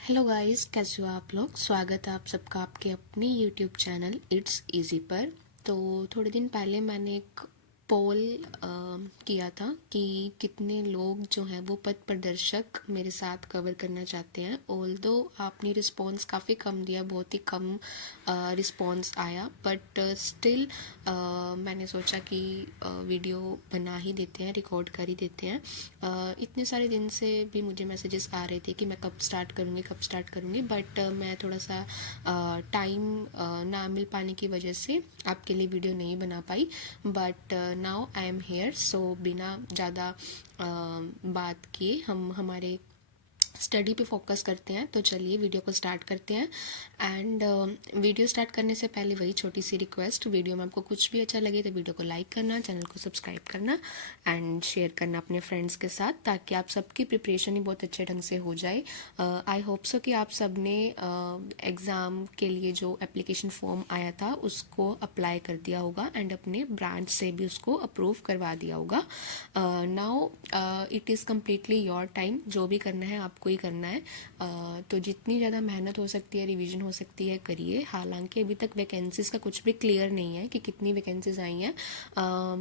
Hello guys, कैसे हो आप लोग। स्वागत है आप सबका आपके अपने यूट्यूब चैनल इट्स इजी पर। तो थोड़े दिन पहले मैंने एक पोल किया था कि कितने लोग जो हैं वो पथ प्रदर्शक मेरे साथ कवर करना चाहते हैं। ऑल्दो आपने रिस्पांस काफ़ी कम दिया, बहुत ही कम रिस्पांस आया, बट स्टिल मैंने सोचा कि वीडियो बना ही देते हैं, रिकॉर्ड कर ही देते हैं। इतने सारे दिन से भी मुझे मैसेजेस आ रहे थे कि मैं कब स्टार्ट करूँगी, बट मैं थोड़ा सा टाइम ना मिल पाने की वजह से आपके लिए वीडियो नहीं बना पाई। But now I am here, so बिना ज़्यादा बात किए हम हमारे स्टडी पे फोकस करते हैं। तो चलिए वीडियो को स्टार्ट करते हैं। एंड वीडियो स्टार्ट करने से पहले वही छोटी सी रिक्वेस्ट, वीडियो में आपको कुछ भी अच्छा लगे तो वीडियो को लाइक करना, चैनल को सब्सक्राइब करना एंड शेयर करना अपने फ्रेंड्स के साथ, ताकि आप सबकी प्रिपरेशन ही बहुत अच्छे ढंग से हो जाए। आई होप सो कि आप सब ने एग्ज़ाम के लिए जो एप्लीकेशन फॉर्म आया था उसको अप्लाई कर दिया होगा एंड अपने ब्रांच से भी उसको अप्रूव करवा दिया होगा। Now it is completely your time, जो भी करना है आपको ही करना है। तो जितनी ज़्यादा मेहनत हो सकती है, रिवीजन हो सकती है, करिए। हालांकि अभी तक वैकेंसीज़ का कुछ भी क्लियर नहीं है कि कितनी वैकेंसीज़ आई हैं,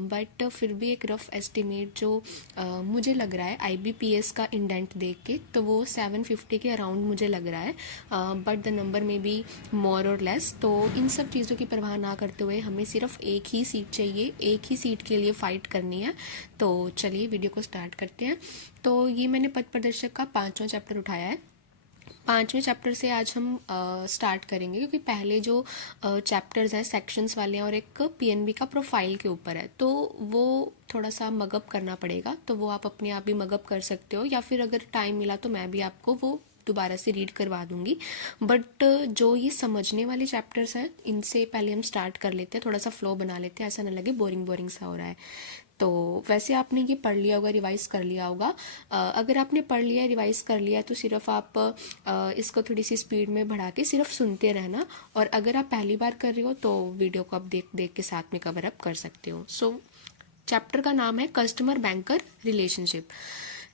बट फिर भी एक रफ एस्टिमेट जो मुझे लग रहा है IBPS का इंडेंट देख के, तो वो 750 के अराउंड मुझे लग रहा है, बट द नंबर में बी मोर और लेस। तो इन सब चीज़ों की परवाह ना करते हुए हमें सिर्फ एक ही सीट चाहिए, एक ही सीट के लिए फ़ाइट करनी है। तो चलिए वीडियो को स्टार्ट करते हैं। तो ये मैंने पथ प्रदर्शक का 5वां चैप्टर उठाया है। 5वें चैप्टर से आज हम स्टार्ट करेंगे, क्योंकि पहले जो चैप्टर्स हैं सेक्शंस वाले हैं और एक PNB का प्रोफाइल के ऊपर है, तो वो थोड़ा सा मगअप करना पड़ेगा। तो वो आप अपने आप भी मगअप कर सकते हो, या फिर अगर टाइम मिला तो मैं भी आपको वो दोबारा से रीड करवा दूंगी। बट जो ये समझने वाले चैप्टर्स हैं इनसे पहले हम स्टार्ट कर लेते हैं, थोड़ा सा फ्लो बना लेते हैं, ऐसा ना लगे बोरिंग बोरिंग सा हो रहा है। तो वैसे आपने ये पढ़ लिया होगा, रिवाइज कर लिया होगा। अगर आपने पढ़ लिया, रिवाइज कर लिया, तो सिर्फ आप इसको थोड़ी सी स्पीड में बढ़ा के सिर्फ सुनते रहना। और अगर आप पहली बार कर रहे हो तो वीडियो को आप देख देख के साथ में कवर अप कर सकते हो। सो चैप्टर का नाम है customer banker relationship.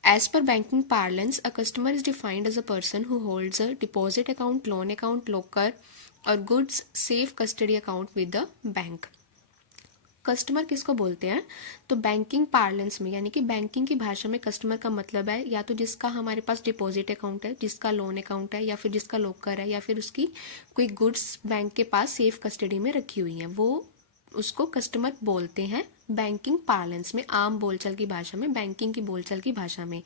As per banking parlance, a customer is defined as a person who holds a deposit account, loan account, locker, or goods safe custody account with the bank. Customer किसको बोलते हैं? तो banking parlance में, यानी कि banking की भाषा में कस्टमर का मतलब है या तो जिसका हमारे पास डिपॉजिट अकाउंट है, जिसका लोन अकाउंट है, या फिर जिसका लॉकर है, या फिर उसकी कोई गुड्स बैंक के पास सेफ कस्टडी में रखी हुई हैं, वो उसको कस्टमर बोलते हैं बैंकिंग पार्लेंस में, आम बोलचाल की भाषा में, बैंकिंग की बोलचाल की भाषा में।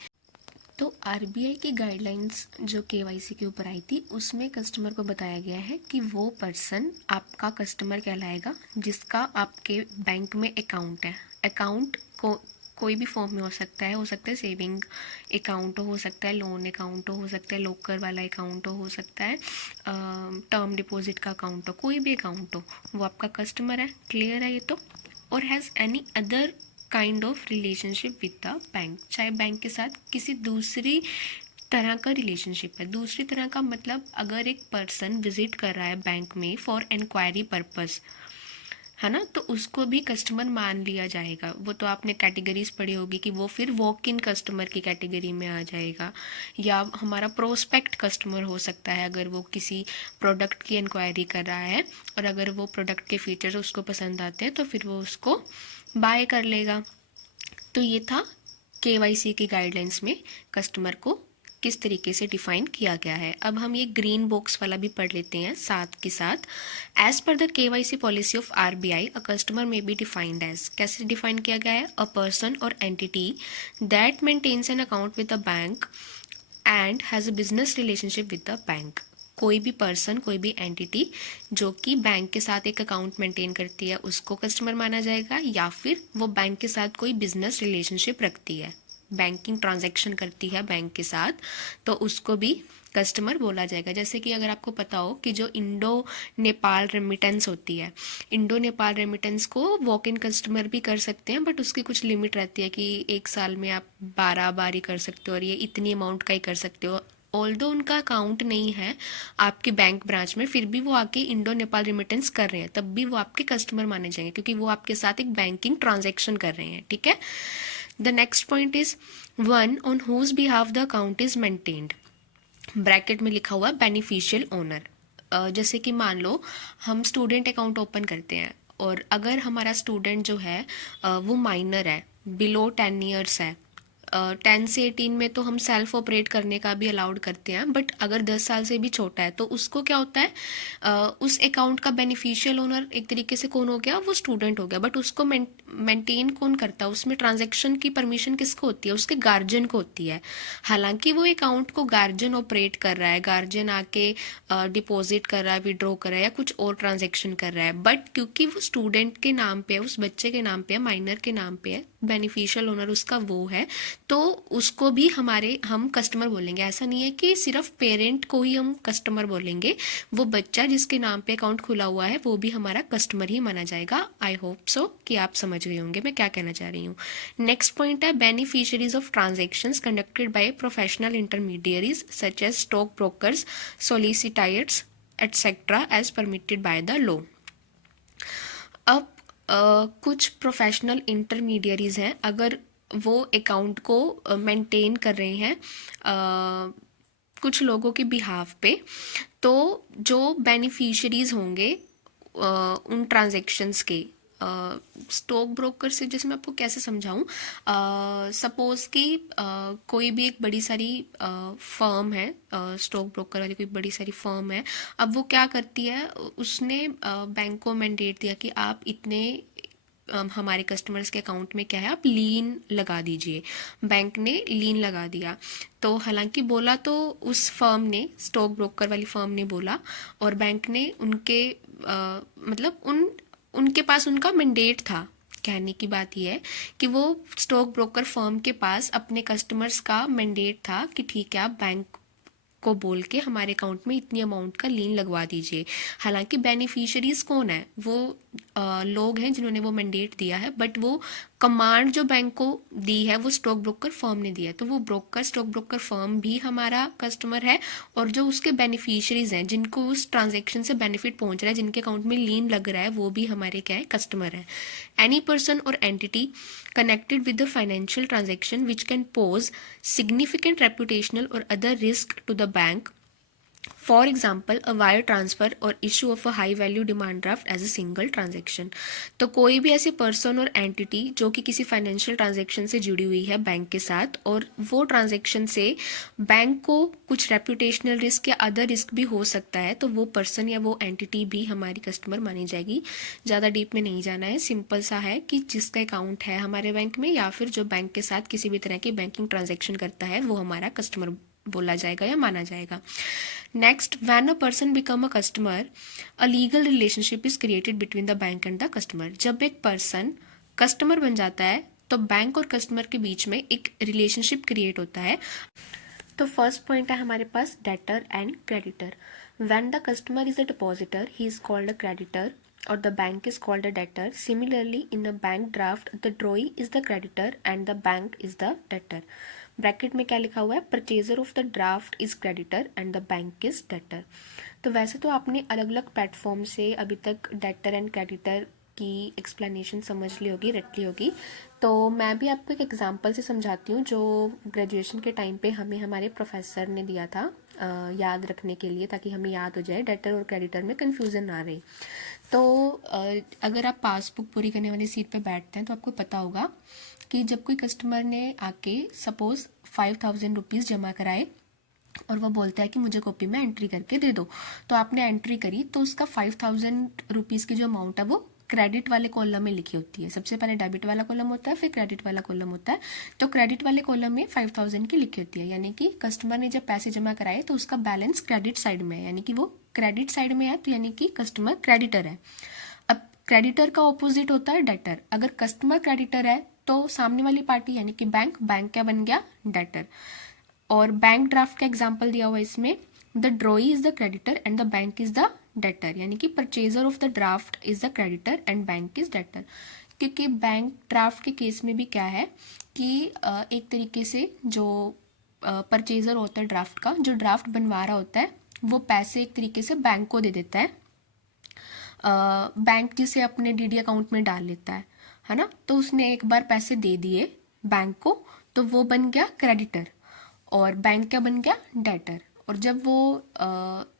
तो RBI की गाइडलाइंस जो KYC के ऊपर आई थी, उसमें कस्टमर को बताया गया है कि वो पर्सन आपका कस्टमर कहलाएगा जिसका आपके बैंक में अकाउंट है। अकाउंट को कोई भी फॉर्म में हो सकता है सेविंग अकाउंट हो सकता है, लोन अकाउंट हो सकता है, लॉकर वाला अकाउंट हो सकता है, टर्म डिपॉजिट का अकाउंट हो, कोई भी अकाउंट हो, वो आपका कस्टमर है। क्लियर है ये तो? और has any other kind of relationship with the bank, चाहे बैंक के साथ किसी दूसरी तरह का रिलेशनशिप है। दूसरी तरह का मतलब अगर एक पर्सन विजिट कर रहा है बैंक में फॉर इंक्वायरी पर्पस, है ना, तो उसको भी कस्टमर मान लिया जाएगा। वो तो आपने कैटेगरीज पढ़ी होगी कि वो फिर वॉक इन कस्टमर की कैटेगरी में आ जाएगा, या हमारा प्रोस्पेक्ट कस्टमर हो सकता है अगर वो किसी प्रोडक्ट की इंक्वायरी कर रहा है और अगर वो प्रोडक्ट के फीचर्स उसको पसंद आते हैं तो फिर वो उसको बाय कर लेगा। तो ये था KYC की गाइडलाइंस में कस्टमर को किस तरीके से डिफाइन किया गया है। अब हम ये ग्रीन बॉक्स वाला भी पढ़ लेते हैं साथ के साथ। As per the KYC policy of RBI, a customer may be defined as, कैसे डिफाइन किया गया है? A person or entity that maintains an account with the bank and has a business relationship with the bank. कोई भी person, कोई भी entity जो कि बैंक के साथ एक अकाउंट मेंटेन करती है उसको कस्टमर माना जाएगा, या फिर वो बैंक के साथ कोई बिजनेस रिलेशनशिप रखती है, बैंकिंग ट्रांजैक्शन करती है बैंक के साथ, तो उसको भी कस्टमर बोला जाएगा। जैसे कि अगर आपको पता हो कि जो इंडो नेपाल रेमिटेंस होती है, इंडो नेपाल रेमिटेंस को वॉक इन कस्टमर भी कर सकते हैं, बट उसकी कुछ लिमिट रहती है कि एक साल में आप 12 बार ही कर सकते हो और ये इतनी अमाउंट का ही कर सकते हो। ऑल्दो उनका अकाउंट नहीं है आपके बैंक ब्रांच में, फिर भी वो आके इंडो नेपाल रेमिटेंस कर रहे हैं, तब भी वो आपके कस्टमर माने जाएंगे, क्योंकि वो आपके साथ एक बैंकिंग ट्रांजैक्शन कर रहे हैं। ठीक है। The next point is one on whose behalf the account is maintained. Bracket में लिखा हुआ बेनिफिशियल ओनर। जैसे कि मान लो हम स्टूडेंट अकाउंट ओपन करते हैं और अगर हमारा स्टूडेंट जो है वो माइनर है, बिलो 10 ईयर्स है। 10 से 18 में तो हम सेल्फ ऑपरेट करने का भी अलाउड करते हैं, बट अगर 10 साल से भी छोटा है तो उसको क्या होता है, उस अकाउंट का बेनिफिशियल ओनर एक तरीके से कौन हो गया, वो स्टूडेंट हो गया। बट उसको मेंटेन कौन करता है, उसमें ट्रांजैक्शन की परमिशन किसको होती है, उसके गार्जियन को होती है। हालांकि वो अकाउंट को गार्जियन ऑपरेट कर रहा है, गार्जियन आके डिपॉजिट कर रहा है, विड्रॉ कर रहा है या कुछ और ट्रांजैक्शन कर रहा है, बट क्योंकि वो स्टूडेंट के नाम पे है, उस बच्चे के नाम पे है, माइनर के नाम पे है, बेनिफिशियल ओनर उसका वो है, तो उसको भी हम कस्टमर बोलेंगे। ऐसा नहीं है कि सिर्फ पेरेंट को ही हम कस्टमर बोलेंगे, वो बच्चा जिसके नाम पे अकाउंट खुला हुआ है वो भी हमारा कस्टमर ही माना जाएगा। आई होप सो कि आप समझ गए होंगे मैं क्या कहना चाह रही हूँ। नेक्स्ट पॉइंट है beneficiaries of transactions conducted by professional intermediaries such as stock brokers, solicitors etcetera as permitted by the law. अब कुछ प्रोफेशनल इंटरमीडियरीज हैं, अगर वो अकाउंट को मेंटेन कर रहे हैं कुछ लोगों के बिहाफ पे, तो जो बेनिफिशियरीज होंगे उन ट्रांजैक्शंस के, स्टॉक ब्रोकर से जैसे मैं आपको कैसे समझाऊं, सपोज कि कोई भी एक बड़ी सारी फर्म है, स्टॉक ब्रोकर वाली कोई बड़ी सारी फर्म है। अब वो क्या करती है, उसने बैंक को मैंडेट दिया कि आप इतने हमारे कस्टमर्स के अकाउंट में क्या है, आप लीन लगा दीजिए। बैंक ने लीन लगा दिया, तो हालांकि बोला तो उस फर्म ने, स्टॉक ब्रोकर वाली फर्म ने बोला, और बैंक ने उनके मतलब उनके पास उनका मैंडेट था। कहने की बात यह है कि वो स्टॉक ब्रोकर फर्म के पास अपने कस्टमर्स का मैंडेट था कि ठीक है आप बैंक को बोल के हमारे अकाउंट में इतनी अमाउंट का लीन लगवा दीजिए। हालांकि बेनिफिशियरीज कौन है, वो लोग हैं जिन्होंने वो मैंडेट दिया है, बट वो कमांड जो बैंक को दी है वो स्टॉक ब्रोकर फर्म ने दिया है, तो वो स्टॉक ब्रोकर फर्म भी हमारा कस्टमर है, और जो उसके बेनिफिशियरीज हैं जिनको उस ट्रांजेक्शन से बेनिफिट पहुंच रहा है, जिनके अकाउंट में लीन लग रहा है, वो भी हमारे क्या है, कस्टमर है। Any person or entity connected with the financial transaction which can pose significant reputational or other risk to the bank, for example a wire transfer or issue of a high value demand draft as a single transaction। तो कोई भी ऐसे person or entity जो कि किसी financial transaction से जुड़ी हुई है बैंक के साथ, और वो ट्रांजैक्शन से बैंक को कुछ रेपुटेशनल रिस्क या अदर रिस्क भी हो सकता है, तो वो पर्सन या वो एंटिटी भी हमारी कस्टमर मानी जाएगी। ज़्यादा डीप में नहीं जाना है, सिंपल सा है कि जिसका अकाउंट है हमारे बैंक में या फिर जो बैंक के साथ किसी भी तरह की बैंकिंग ट्रांजैक्शन करता है, वो हमारा कस्टमर बोला जाएगा या माना जाएगा। Next, when a person become a customer, a legal relationship is created between the bank and the customer. जब एक पर्सन कस्टमर बन जाता है तो बैंक और कस्टमर के बीच में एक रिलेशनशिप क्रिएट होता है। तो फर्स्ट पॉइंट है हमारे पास debtor and creditor. When the customer is a depositor he is called a creditor or the bank is called a debtor. Similarly, in a bank draft, the drawee is the creditor and the bank is the debtor. Bracket में क्या लिखा हुआ है, purchaser of the draft is creditor and the bank is debtor. तो वैसे तो आपने अलग अलग प्लेटफॉर्म से अभी तक डेटर एंड क्रेडिटर की एक्सप्लेनेशन समझ ली होगी, रट ली होगी। तो मैं भी आपको एक एग्जांपल से समझाती हूँ जो ग्रेजुएशन के टाइम पे हमें हमारे प्रोफेसर ने दिया था याद रखने के लिए, ताकि हमें याद हो जाए, डेटर और क्रेडिटर में कन्फ्यूज़न ना रहे। तो अगर आप पासबुक पूरी करने वाली सीट पे बैठते हैं तो आपको पता होगा कि जब कोई कस्टमर ने आके सपोज 5,000 रुपीज़ जमा कराए और वो बोलता है कि मुझे कॉपी में एंट्री करके दे दो, तो आपने एंट्री करी, तो उसका 5,000 रुपीज़ की जो अमाउंट है वो क्रेडिट वाले कॉलम में लिखी होती है। सबसे पहले डेबिट वाला कॉलम होता है, फिर क्रेडिट वाला कॉलम होता है। तो क्रेडिट वाले कॉलम में 5,000 की लिखी होती है, यानी कि कस्टमर ने जब पैसे जमा कराए तो उसका बैलेंस क्रेडिट साइड में है, यानी कि वो क्रेडिट साइड में है, तो यानी कि कस्टमर क्रेडिटर है। अब क्रेडिटर का ऑपोजिट होता है डेटर। अगर कस्टमर क्रेडिटर है तो सामने वाली पार्टी यानी कि बैंक क्या बन गया, डेटर। और बैंक ड्राफ्ट का एग्जाम्पल दिया हुआ इसमें, the ड्रॉई is the creditor and the bank is the debtor, यानी कि purchaser of the draft is the creditor and bank is debtor. क्योंकि बैंक ड्राफ्ट के केस में भी क्या है कि एक तरीके से जो परचेजर होता है ड्राफ्ट का, जो ड्राफ्ट बनवा रहा होता है, वो पैसे एक तरीके से बैंक को दे देता है, बैंक जिसे अपने डीडी अकाउंट में डाल लेता है ना। तो उसने एक बार पैसे दे दिए बैंक को, तो वो बन गया क्रेडिटर और बैंक क्या बन गया, डेटर। और जब वो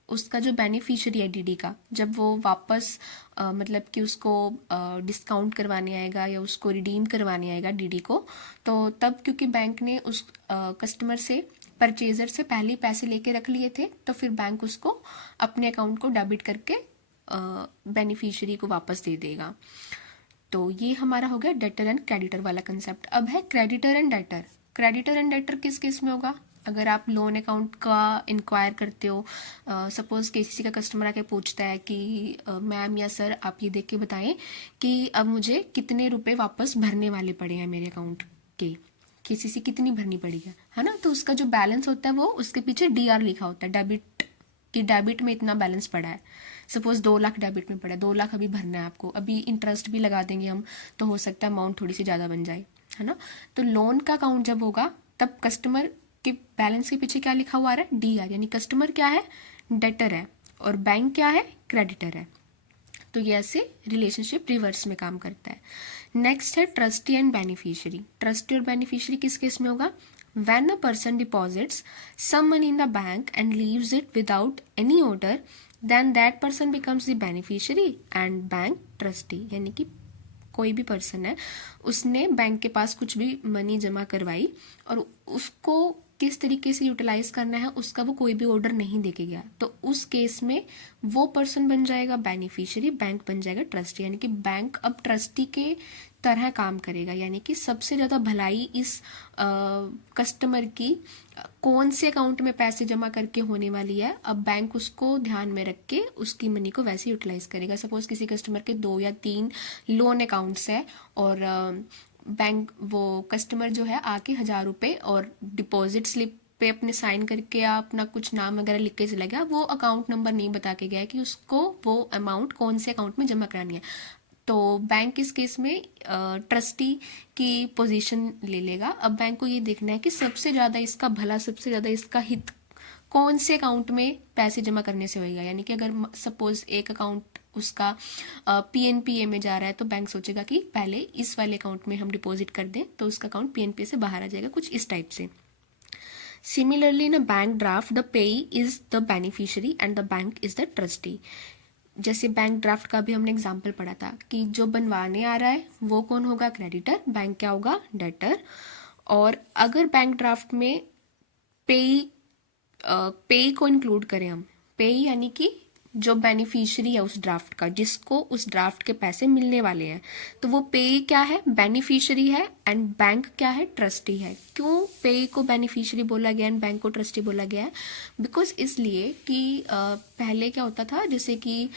उसका जो बेनिफिशियरी है डीडी का, जब वो वापस मतलब कि उसको डिस्काउंट करवाने आएगा या उसको रिडीम करवाने आएगा डीडी को, तो तब क्योंकि बैंक ने उस कस्टमर से, परचेजर से पहले ही पैसे लेके रख लिए थे, तो फिर बैंक उसको अपने अकाउंट को डेबिट करके बेनिफिशियरी को वापस दे देगा। तो ये हमारा हो गया डेटर एंड क्रेडिटर वाला कंसेप्ट। अब है creditor and debtor. Creditor and debtor किस केस में होगा? अगर आप लोन अकाउंट का इंक्वायर करते हो, सपोज केसीसी का कस्टमर आके पूछता है कि मैम या सर आप ये देख के बताएं कि अब मुझे कितने रुपए वापस भरने वाले पड़े हैं मेरे अकाउंट के, केसीसी कितनी भरनी पड़ी है ना। तो उसका जो बैलेंस होता है वो उसके पीछे डीआर लिखा होता है, डेबिट कि डेबिट में इतना बैलेंस पड़ा है। सपोज 2 लाख डेबिट में पड़ा है, 2 लाख अभी भरना है आपको, अभी इंटरेस्ट भी लगा देंगे हम, तो हो सकता है अमाउंट थोड़ी सी ज़्यादा बन जाए, है ना। तो लोन का अकाउंट जब होगा तब कस्टमर के बैलेंस के पीछे क्या लिखा हुआ है? डीआर, यानी कस्टमर क्या है? डेटर है, और बैंक क्या है? क्रेडिटर है। तो ये ऐसे रिलेशनशिप रिवर्स में काम करता है। नेक्स्ट है ट्रस्टी एंड बेनिफिशियरी। ट्रस्टी और बेनिफिशियरी किस केस में होगा? When a person deposits some money in the bank and leaves it without any order, then that person becomes the beneficiary and bank trustee। यानी कि कोई भी person है, उसने बैंक के पास कुछ भी मनी जमा करवाई और उसको किस तरीके से यूटिलाइज करना है उसका वो कोई भी ऑर्डर नहीं देके गया, तो उस केस में वो पर्सन बन जाएगा बेनिफिशियरी, बैंक बन जाएगा ट्रस्टी। यानी कि बैंक अब ट्रस्टी के तरह काम करेगा, यानी कि सबसे ज़्यादा भलाई इस कस्टमर की कौन से अकाउंट में पैसे जमा करके होने वाली है, अब बैंक उसको ध्यान में रख के उसकी मनी को वैसे यूटिलाइज करेगा। सपोज किसी कस्टमर के 2 या 3 लोन अकाउंट्स है और बैंक वो कस्टमर जो है आके 1000 रुपये और डिपॉजिट स्लिप पे अपने साइन करके या अपना कुछ नाम वगैरह लिख के चला गया, वो अकाउंट नंबर नहीं बता के गया कि उसको वो अमाउंट कौन से अकाउंट में जमा करानी है। तो बैंक इस केस में ट्रस्टी की पोजीशन ले लेगा। अब बैंक को ये देखना है कि सबसे ज़्यादा इसका भला, सबसे ज़्यादा इसका हित कौन से अकाउंट में पैसे जमा करने से होएगा। यानी कि अगर सपोज एक अकाउंट उसका पीएनपीए में जा रहा है, तो बैंक सोचेगा कि पहले इस वाले अकाउंट में हम डिपॉजिट कर दें तो उसका अकाउंट पीएनपीए से बाहर आ जाएगा, कुछ इस टाइप से। Similarly in a bank draft the payee is the beneficiary and the bank is the trustee. जैसे बैंक ड्राफ्ट का भी हमने एग्जाम्पल पढ़ा था कि जो बनवाने आ रहा है वो कौन होगा? क्रेडिटर, बैंक क्या होगा? डेटर। और अगर बैंक ड्राफ्ट में पेई को इंक्लूड करें हम, पेई यानी कि जो बेनिफिशियरी है उस ड्राफ्ट का, जिसको उस ड्राफ्ट के पैसे मिलने वाले हैं, तो वो पेई क्या है? बेनिफिशियरी है, एंड बैंक क्या है? ट्रस्टी है। क्यों पेई को बेनिफिशियरी बोला गया एंड बैंक को ट्रस्टी बोला गया है? बिकॉज इसलिए कि पहले क्या होता था, जैसे कि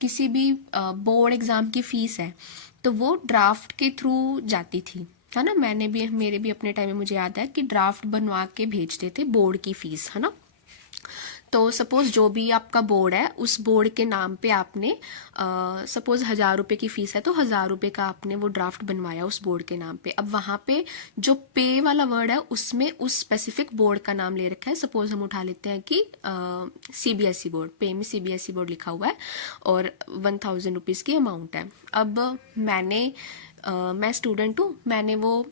किसी भी बोर्ड एग्जाम की फीस है तो वो ड्राफ्ट के थ्रू जाती थी, है ना। मेरे भी अपने टाइम में मुझे याद है कि ड्राफ्ट बनवा के भेजते थे बोर्ड की फीस, है ना। तो सपोज जो भी आपका बोर्ड है उस बोर्ड के नाम पे आपने सपोज 1000 रुपये की फीस है तो 1000 रुपये का आपने वो ड्राफ्ट बनवाया उस बोर्ड के नाम पे। अब वहाँ पे जो पे वाला वर्ड है उसमें उस स्पेसिफिक बोर्ड का नाम ले रखा है। सपोज हम उठा लेते हैं कि सीबीएसई बोर्ड, पे में सीबीएसई बोर्ड लिखा हुआ है और 1000 रुपीज़ की अमाउंट है। अब मैं स्टूडेंट हूँ, मैंने वो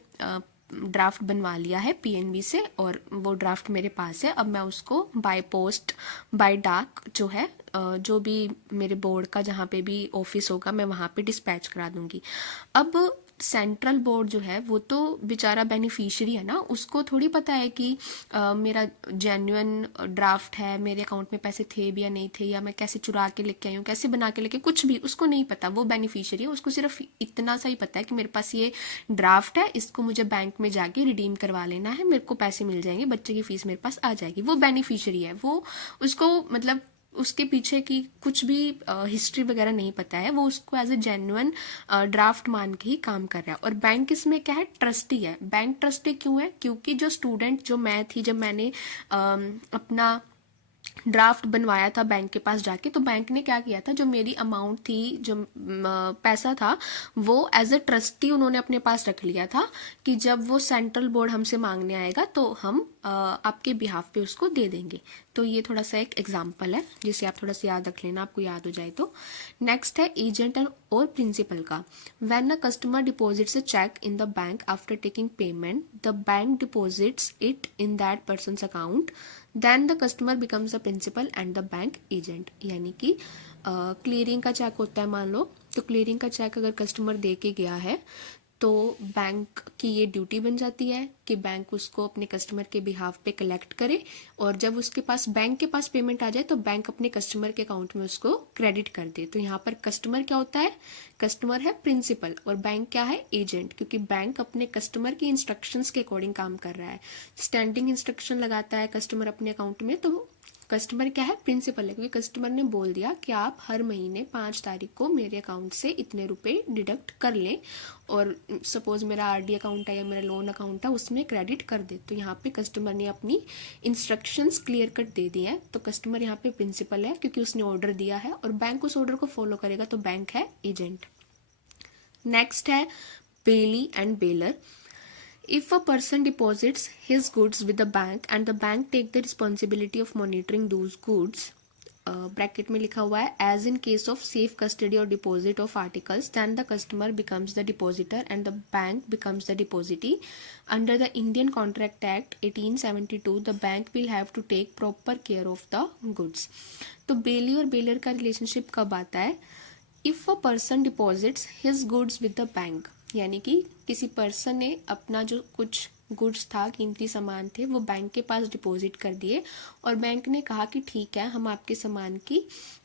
ड्राफ्ट बनवा लिया है पीएनबी से और वो ड्राफ्ट मेरे पास है। अब मैं उसको बाय पोस्ट, बाय डाक जो है, जो भी मेरे बोर्ड का जहाँ पे भी ऑफिस होगा मैं वहाँ पे डिस्पैच करा दूंगी। अब सेंट्रल बोर्ड जो है वो तो बेचारा बेनिफिशियरी है ना, उसको थोड़ी पता है कि मेरा जेन्युइन ड्राफ्ट है, मेरे अकाउंट में पैसे थे भी या नहीं थे, या मैं कैसे चुरा के लेके आई हूँ, कैसे बना के लेके, कुछ भी उसको नहीं पता। वो बेनिफिशियरी है, उसको सिर्फ इतना सा ही पता है कि मेरे पास ये ड्राफ्ट है, इसको मुझे बैंक में जाके रिडीम करवा लेना है, मेरे को पैसे मिल जाएंगे, बच्चे की फीस मेरे पास आ जाएगी। वो बेनिफिशियरी है, वो उसको मतलब उसके पीछे की कुछ भी हिस्ट्री वगैरह नहीं पता है, वो उसको एज ए जेन्युइन ड्राफ्ट मान के ही काम कर रहा है। और बैंक इसमें क्या है? ट्रस्टी है। बैंक ट्रस्टी क्यों है? क्योंकि जो स्टूडेंट, जो मैं थी, जब मैंने अपना ड्राफ्ट बनवाया था बैंक के पास जाके, तो बैंक ने क्या किया था, जो मेरी अमाउंट थी, जो पैसा था, वो एज अ ट्रस्टी उन्होंने अपने पास रख लिया था कि जब वो सेंट्रल बोर्ड हमसे मांगने आएगा तो हम आपके बिहाफ पे उसको दे देंगे। तो ये थोड़ा सा एक एग्जाम्पल है जिसे आप थोड़ा सा याद रख लेना, आपको याद हो जाए तो। नेक्स्ट है एजेंट एंड और प्रिंसिपल का। When a customer deposits a cheque in the bank after taking payment, the bank deposits it in that person's account, then the customer becomes the principal and the bank agent. यानी कि clearing का check होता है मान लो, तो clearing का check अगर customer दे के गया है तो बैंक की ये ड्यूटी बन जाती है कि बैंक उसको अपने कस्टमर के बिहाफ पे कलेक्ट करे, और जब उसके पास बैंक के पास पेमेंट आ जाए तो बैंक अपने कस्टमर के अकाउंट में उसको क्रेडिट कर दे। तो यहाँ पर कस्टमर क्या होता है, कस्टमर है प्रिंसिपल, और बैंक क्या है, एजेंट, क्योंकि बैंक अपने कस्टमर की इंस्ट्रक्शंस के अकॉर्डिंग काम कर रहा है। स्टैंडिंग इंस्ट्रक्शन लगाता है कस्टमर अपने अकाउंट में, तो कस्टमर क्या है, प्रिंसिपल है, क्योंकि कस्टमर ने बोल दिया कि आप हर महीने 5 तारीख को मेरे अकाउंट से इतने रुपए डिडक्ट कर लें, और सपोज मेरा आरडी अकाउंट है या मेरा लोन अकाउंट है उसमें क्रेडिट कर दे। तो यहाँ पे कस्टमर ने अपनी इंस्ट्रक्शंस क्लियर कट दे दी हैं, तो कस्टमर यहाँ पे प्रिंसिपल है क्योंकि उसने ऑर्डर दिया है, और बैंक उस ऑर्डर को फॉलो करेगा, तो बैंक है एजेंट। नेक्स्ट है bailee and bailor. If a person deposits his goods with the bank and the bank take the responsibility of monitoring those goods, bracket में लिखा हुआ है as in case of safe custody और deposit of articles, then the customer becomes the depositor and the bank becomes the depositee. Under the Indian Contract Act 1872 the bank will have to take proper care of the goods. तो bailee और bailor का relationship कब आता है, if a person deposits his goods with the bank, यानी कि किसी person ने अपना जो कुछ गुड्स था, कीमती सामान थे, वो बैंक के पास डिपॉजिट कर दिए, और बैंक ने कहा कि ठीक है हम आपके सामान की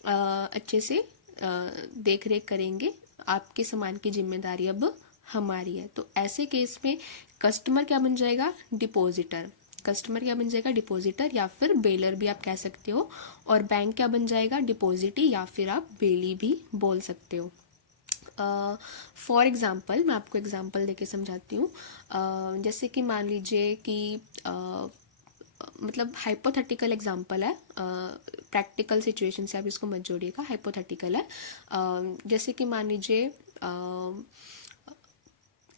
अच्छे से देख रेख करेंगे, आपके सामान की जिम्मेदारी अब हमारी है। तो ऐसे केस में कस्टमर क्या बन जाएगा, डिपॉजिटर। कस्टमर क्या बन जाएगा, डिपॉजिटर, या फिर बेलर भी आप कह सकते हो, और बैंक क्या बन जाएगा, डिपॉजिटी, या फिर आप बेली भी बोल सकते हो। फॉर एग्जाम्पल मैं आपको एग्जाम्पल देके समझाती हूँ। जैसे कि मान लीजिए कि मतलब हाइपोथेटिकल एग्जाम्पल है, प्रैक्टिकल सिचुएशन से आप इसको मत जोड़िएगा, हाइपोथेटिकल है। जैसे कि मान लीजिए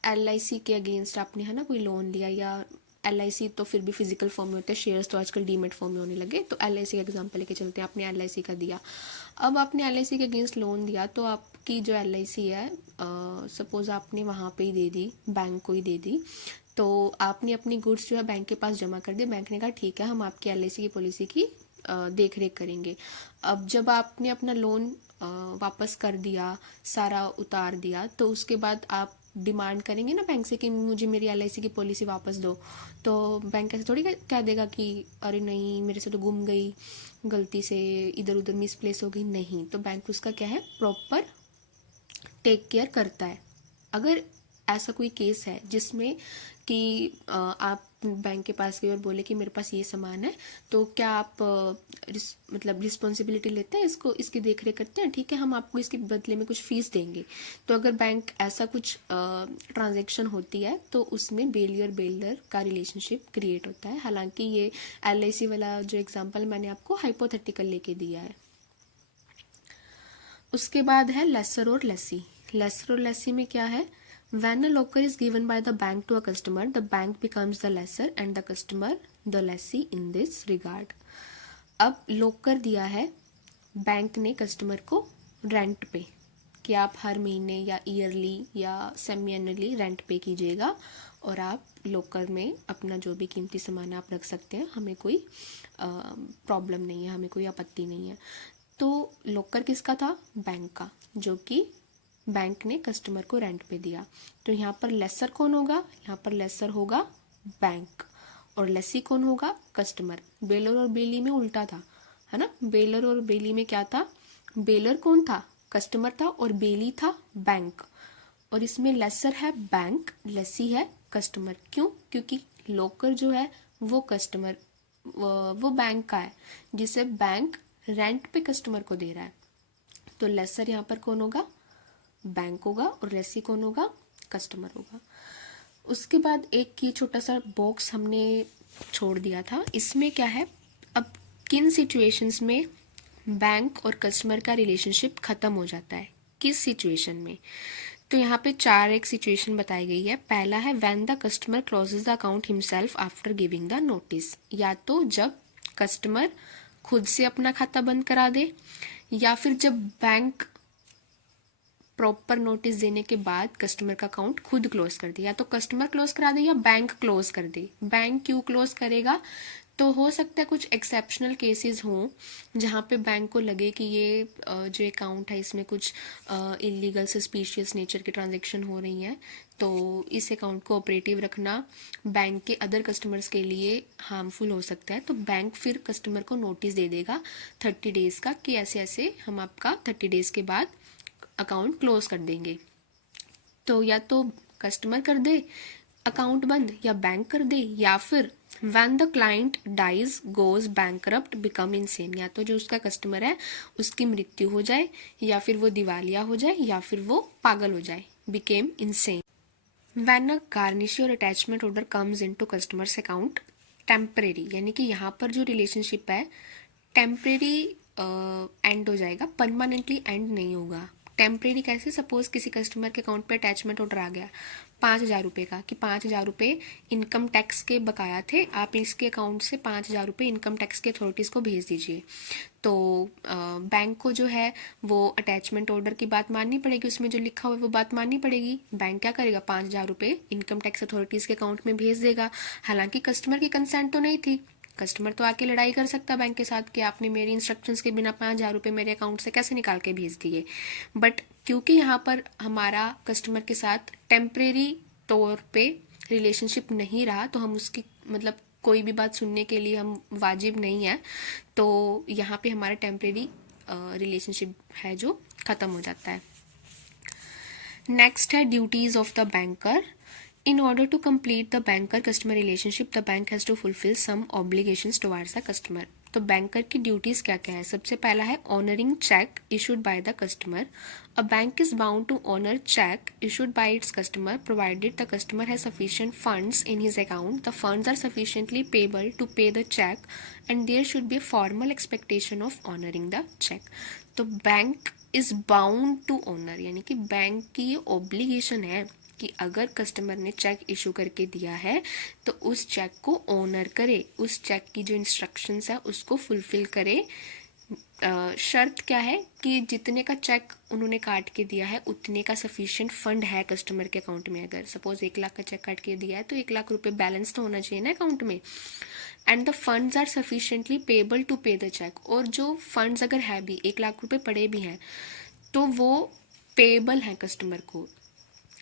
LIC के अगेंस्ट आपने है ना कोई लोन लिया, या LIC तो फिर भी फिजिकल फॉर्म में होते हैं, शेयर्स तो आजकल डीमेट फॉर्म में होने लगे, तो LIC का एग्जांपल लेके चलते हैं। आपने LIC का दिया, अब आपने LIC के अगेंस्ट लोन दिया, तो आपकी जो LIC है सपोज आपने वहाँ पे ही दे दी, बैंक को ही दे दी, तो आपने अपनी गुड्स जो है बैंक के पास जमा कर दी। बैंक ने कहा ठीक है हम आपकी LIC की पॉलिसी की देख रेख करेंगे। अब जब आपने अपना लोन वापस कर दिया, सारा उतार दिया, तो उसके बाद आप डिमांड करेंगे ना बैंक से कि मुझे मेरी LIC की पॉलिसी वापस दो। तो बैंक ऐसे थोड़ी कह देगा कि अरे नहीं मेरे से तो गुम गई, गलती से इधर उधर मिसप्लेस हो गई, नहीं। तो बैंक उसका क्या है, प्रॉपर टेक केयर करता है। अगर ऐसा कोई केस है जिसमें कि आप बैंक के पास गए और बोले कि मेरे पास ये सामान है, तो क्या आप मतलब रिस्पॉन्सिबिलिटी लेते हैं, इसको इसकी देख रेख करते हैं, ठीक है हम आपको इसके बदले में कुछ फीस देंगे। तो अगर बैंक ऐसा कुछ ट्रांजैक्शन होती है तो उसमें बेली और बेलर का रिलेशनशिप क्रिएट होता है। हालांकि ये LIC वाला जो एग्जाम्पल मैंने आपको हाइपोथेटिकल लेके दिया है। उसके बाद है लेसर और लेसी। लेसर और लेसी में क्या है, when a locker is given by the bank to a customer, the bank becomes the lessor and the customer the lessee in this regard। अब लॉकर दिया है बैंक ने कस्टमर को रेंट पे, कि आप हर महीने या ईयरली या सेमी एनुअली रेंट पे कीजिएगा, और आप लॉकर में अपना जो भी कीमती सामान आप रख सकते हैं, हमें कोई प्रॉब्लम नहीं है, हमें कोई आपत्ति नहीं है। तो लॉकर किसका था, बैंक का, जो कि बैंक ने कस्टमर को रेंट पे दिया। तो यहाँ पर लेसर कौन होगा, यहाँ पर लेसर होगा बैंक, और लेसी कौन होगा, कस्टमर। बेलर और बेली में उल्टा था, है ना। बेलर और बेली में क्या था, बेलर कौन था, कस्टमर था, और बेली था बैंक। और इसमें लेसर है बैंक, लेसी है कस्टमर। क्यों, क्योंकि लॉकर जो है वो कस्टमर वो बैंक का है, जिसे बैंक रेंट पे कस्टमर को दे रहा है। तो लेसर यहाँ पर कौन होगा, बैंक होगा, और लेसी कौन होगा, कस्टमर होगा। उसके बाद एक ये छोटा सा बॉक्स हमने छोड़ दिया था, इसमें क्या है, अब किन सिचुएशंस में बैंक और कस्टमर का रिलेशनशिप खत्म हो जाता है, किस सिचुएशन में। तो यहाँ पे 4 एक सिचुएशन बताई गई है। पहला है when the customer closes the account himself after giving the notice, या तो जब कस्टमर खुद से अपना खाता बंद करा दे, या फिर जब बैंक प्रॉपर नोटिस देने के बाद कस्टमर का अकाउंट खुद क्लोज कर दे। या तो कस्टमर क्लोज करा दे या बैंक क्लोज कर दे। बैंक क्यों क्लोज करेगा? तो हो सकता है कुछ एक्सेप्शनल केसेस हों जहाँ पे बैंक को लगे कि ये जो अकाउंट है इसमें कुछ इलीगल सस्पिशियस नेचर की ट्रांजैक्शन हो रही हैं, तो इस अकाउंट को ऑपरेटिव रखना बैंक के अदर कस्टमर्स के लिए हार्मफुल हो सकता है। तो बैंक फिर कस्टमर को नोटिस दे देगा 30 डेज़ का कि ऐसे ऐसे हम आपका 30 डेज़ के बाद अकाउंट क्लोज कर देंगे। तो या तो कस्टमर कर दे अकाउंट बंद, या बैंक कर दे, या फिर when the client dies goes bankrupt become insane, या तो जो उसका कस्टमर है उसकी मृत्यु हो जाए, या फिर वो दिवालिया हो जाए, या फिर वो पागल हो जाए, became insane. When a garnishee or attachment order comes into customer's account temporary, यानी कि यहाँ पर जो रिलेशनशिप है टेम्परेरी एंड हो जाएगा, परमानेंटली एंड नहीं होगा। टेम्परेरी कैसे? सपोज किसी कस्टमर के अकाउंट पे अटैचमेंट ऑर्डर आ गया 5,000 रुपये का कि 5,000 रुपये इनकम टैक्स के बकाया थे, आप इसके अकाउंट से 5,000 रुपये इनकम टैक्स के अथॉरिटीज़ को भेज दीजिए। तो बैंक को जो है वो अटैचमेंट ऑर्डर की बात माननी पड़ेगी, उसमें जो लिखा हुआ है वो बात माननी पड़ेगी। बैंक क्या करेगा? 5,000 रुपये इनकम टैक्स अथॉरिटीज़ के अकाउंट में भेज देगा। हालांकि कस्टमर की कंसेंट तो नहीं थी, कस्टमर तो आके लड़ाई कर सकता बैंक के साथ कि आपने मेरी इंस्ट्रक्शंस के बिना 5,000 रुपये मेरे अकाउंट से कैसे निकाल के भेज दिए। बट क्योंकि यहाँ पर हमारा कस्टमर के साथ टेम्परेरी तौर पे रिलेशनशिप नहीं रहा, तो हम उसकी मतलब कोई भी बात सुनने के लिए हम वाजिब नहीं है, तो यहाँ पे हमारा टेम्परेरी रिलेशनशिप है जो ख़त्म हो जाता है। नेक्स्ट है duties of the banker. In order to complete the banker-customer relationship, the bank has to fulfill some obligations towards the customer. तो बैंकर की ड्यूटीज़ क्या क्या है? सबसे पहला है honouring cheque issued by the customer. A bank is bound to honour cheque issued by its customer provided the customer has sufficient funds in his account, the funds are sufficiently payable to pay the cheque and there should be a formal expectation of honouring the cheque. तो bank is bound to honour, यानी कि bank की ये obligation है कि अगर customer ने check issue करके दिया है तो उस चेक को ऑनर करे, उस चेक की जो इंस्ट्रक्शंस है उसको फुलफिल करे। शर्त क्या है कि जितने का चेक उन्होंने काट के दिया है उतने का सफिशिएंट फंड है कस्टमर के अकाउंट में। अगर सपोज 1 लाख का चेक काट के दिया है तो 1 लाख रुपए बैलेंस तो होना चाहिए ना अकाउंट में। And the funds are sufficiently payable to pay the cheque, और जो फंड्स अगर है भी 1 लाख रुपए पड़े भी हैं तो वो पेबल हैं कस्टमर को।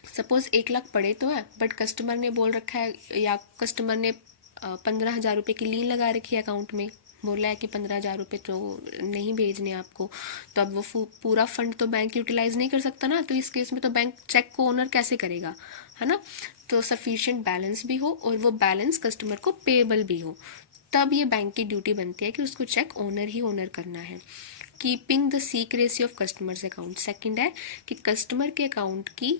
सपोज 1 लाख पड़े तो है बट कस्टमर ने बोल रखा है या कस्टमर ने 15,000 रुपये की लीन लगा रखी है अकाउंट में, बोला है कि 15,000 रुपये तो नहीं भेजने आपको, तो अब वो पूरा फंड तो बैंक यूटिलाइज नहीं कर सकता ना। तो इस केस में तो बैंक चेक को ओनर कैसे करेगा, है ना। तो सफिशिएंट बैलेंस भी हो और वो बैलेंस कस्टमर को पेबल भी हो, तब ये बैंक की ड्यूटी बनती है कि उसको चेक ओनर ही ओनर करना है। Keeping the secrecy of customers account. Second है कि कस्टमर के अकाउंट की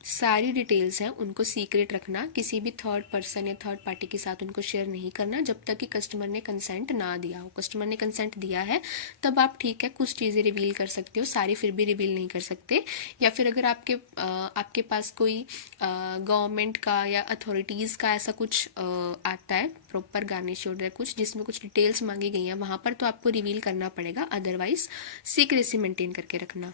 सारी डिटेल्स हैं उनको सीक्रेट रखना, किसी भी थर्ड पर्सन या थर्ड पार्टी के साथ उनको शेयर नहीं करना जब तक कि कस्टमर ने कंसेंट ना दिया हो। कस्टमर ने कंसेंट दिया है तब आप ठीक है कुछ चीज़ें रिवील कर सकते हो, सारी फिर भी रिवील नहीं कर सकते। या फिर अगर आपके पास कोई गवर्नमेंट का या अथॉरिटीज़ का ऐसा कुछ आता है प्रॉपर गार्निश ऑर्डर कुछ जिसमें कुछ डिटेल्स मांगी गई हैं, वहाँ पर तो आपको रिवील करना पड़ेगा, अदरवाइज सीक्रेसी मेंटेन करके रखना।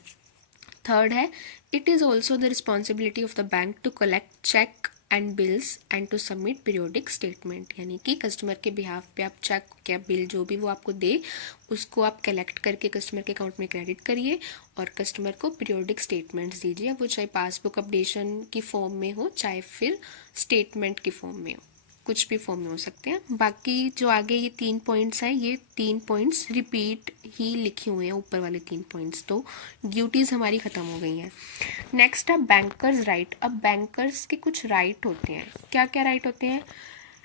थर्ड है it is also the responsibility of the bank to collect cheque and bills and to submit periodic statement, यानी कि कस्टमर के बिहाफ पे आप चेक या बिल जो भी वो आपको दे उसको आप कलेक्ट करके कस्टमर के अकाउंट में क्रेडिट करिए और कस्टमर को पीरियोडिक स्टेटमेंट्स दीजिए, वो चाहे पासबुक अपडेशन की फॉर्म में हो चाहे फिर स्टेटमेंट की फॉर्म में हो, कुछ भी फॉर्म में हो सकते हैं। बाकी जो आगे ये 3 पॉइंट्स हैं ये 3 पॉइंट्स रिपीट ही लिखे हुए हैं ऊपर वाले 3 पॉइंट्स, तो ड्यूटीज़ हमारी ख़त्म हो गई हैं। नेक्स्ट है बैंकर्स राइट। अब बैंकर्स के कुछ राइट होते हैं, क्या क्या राइट होते हैं?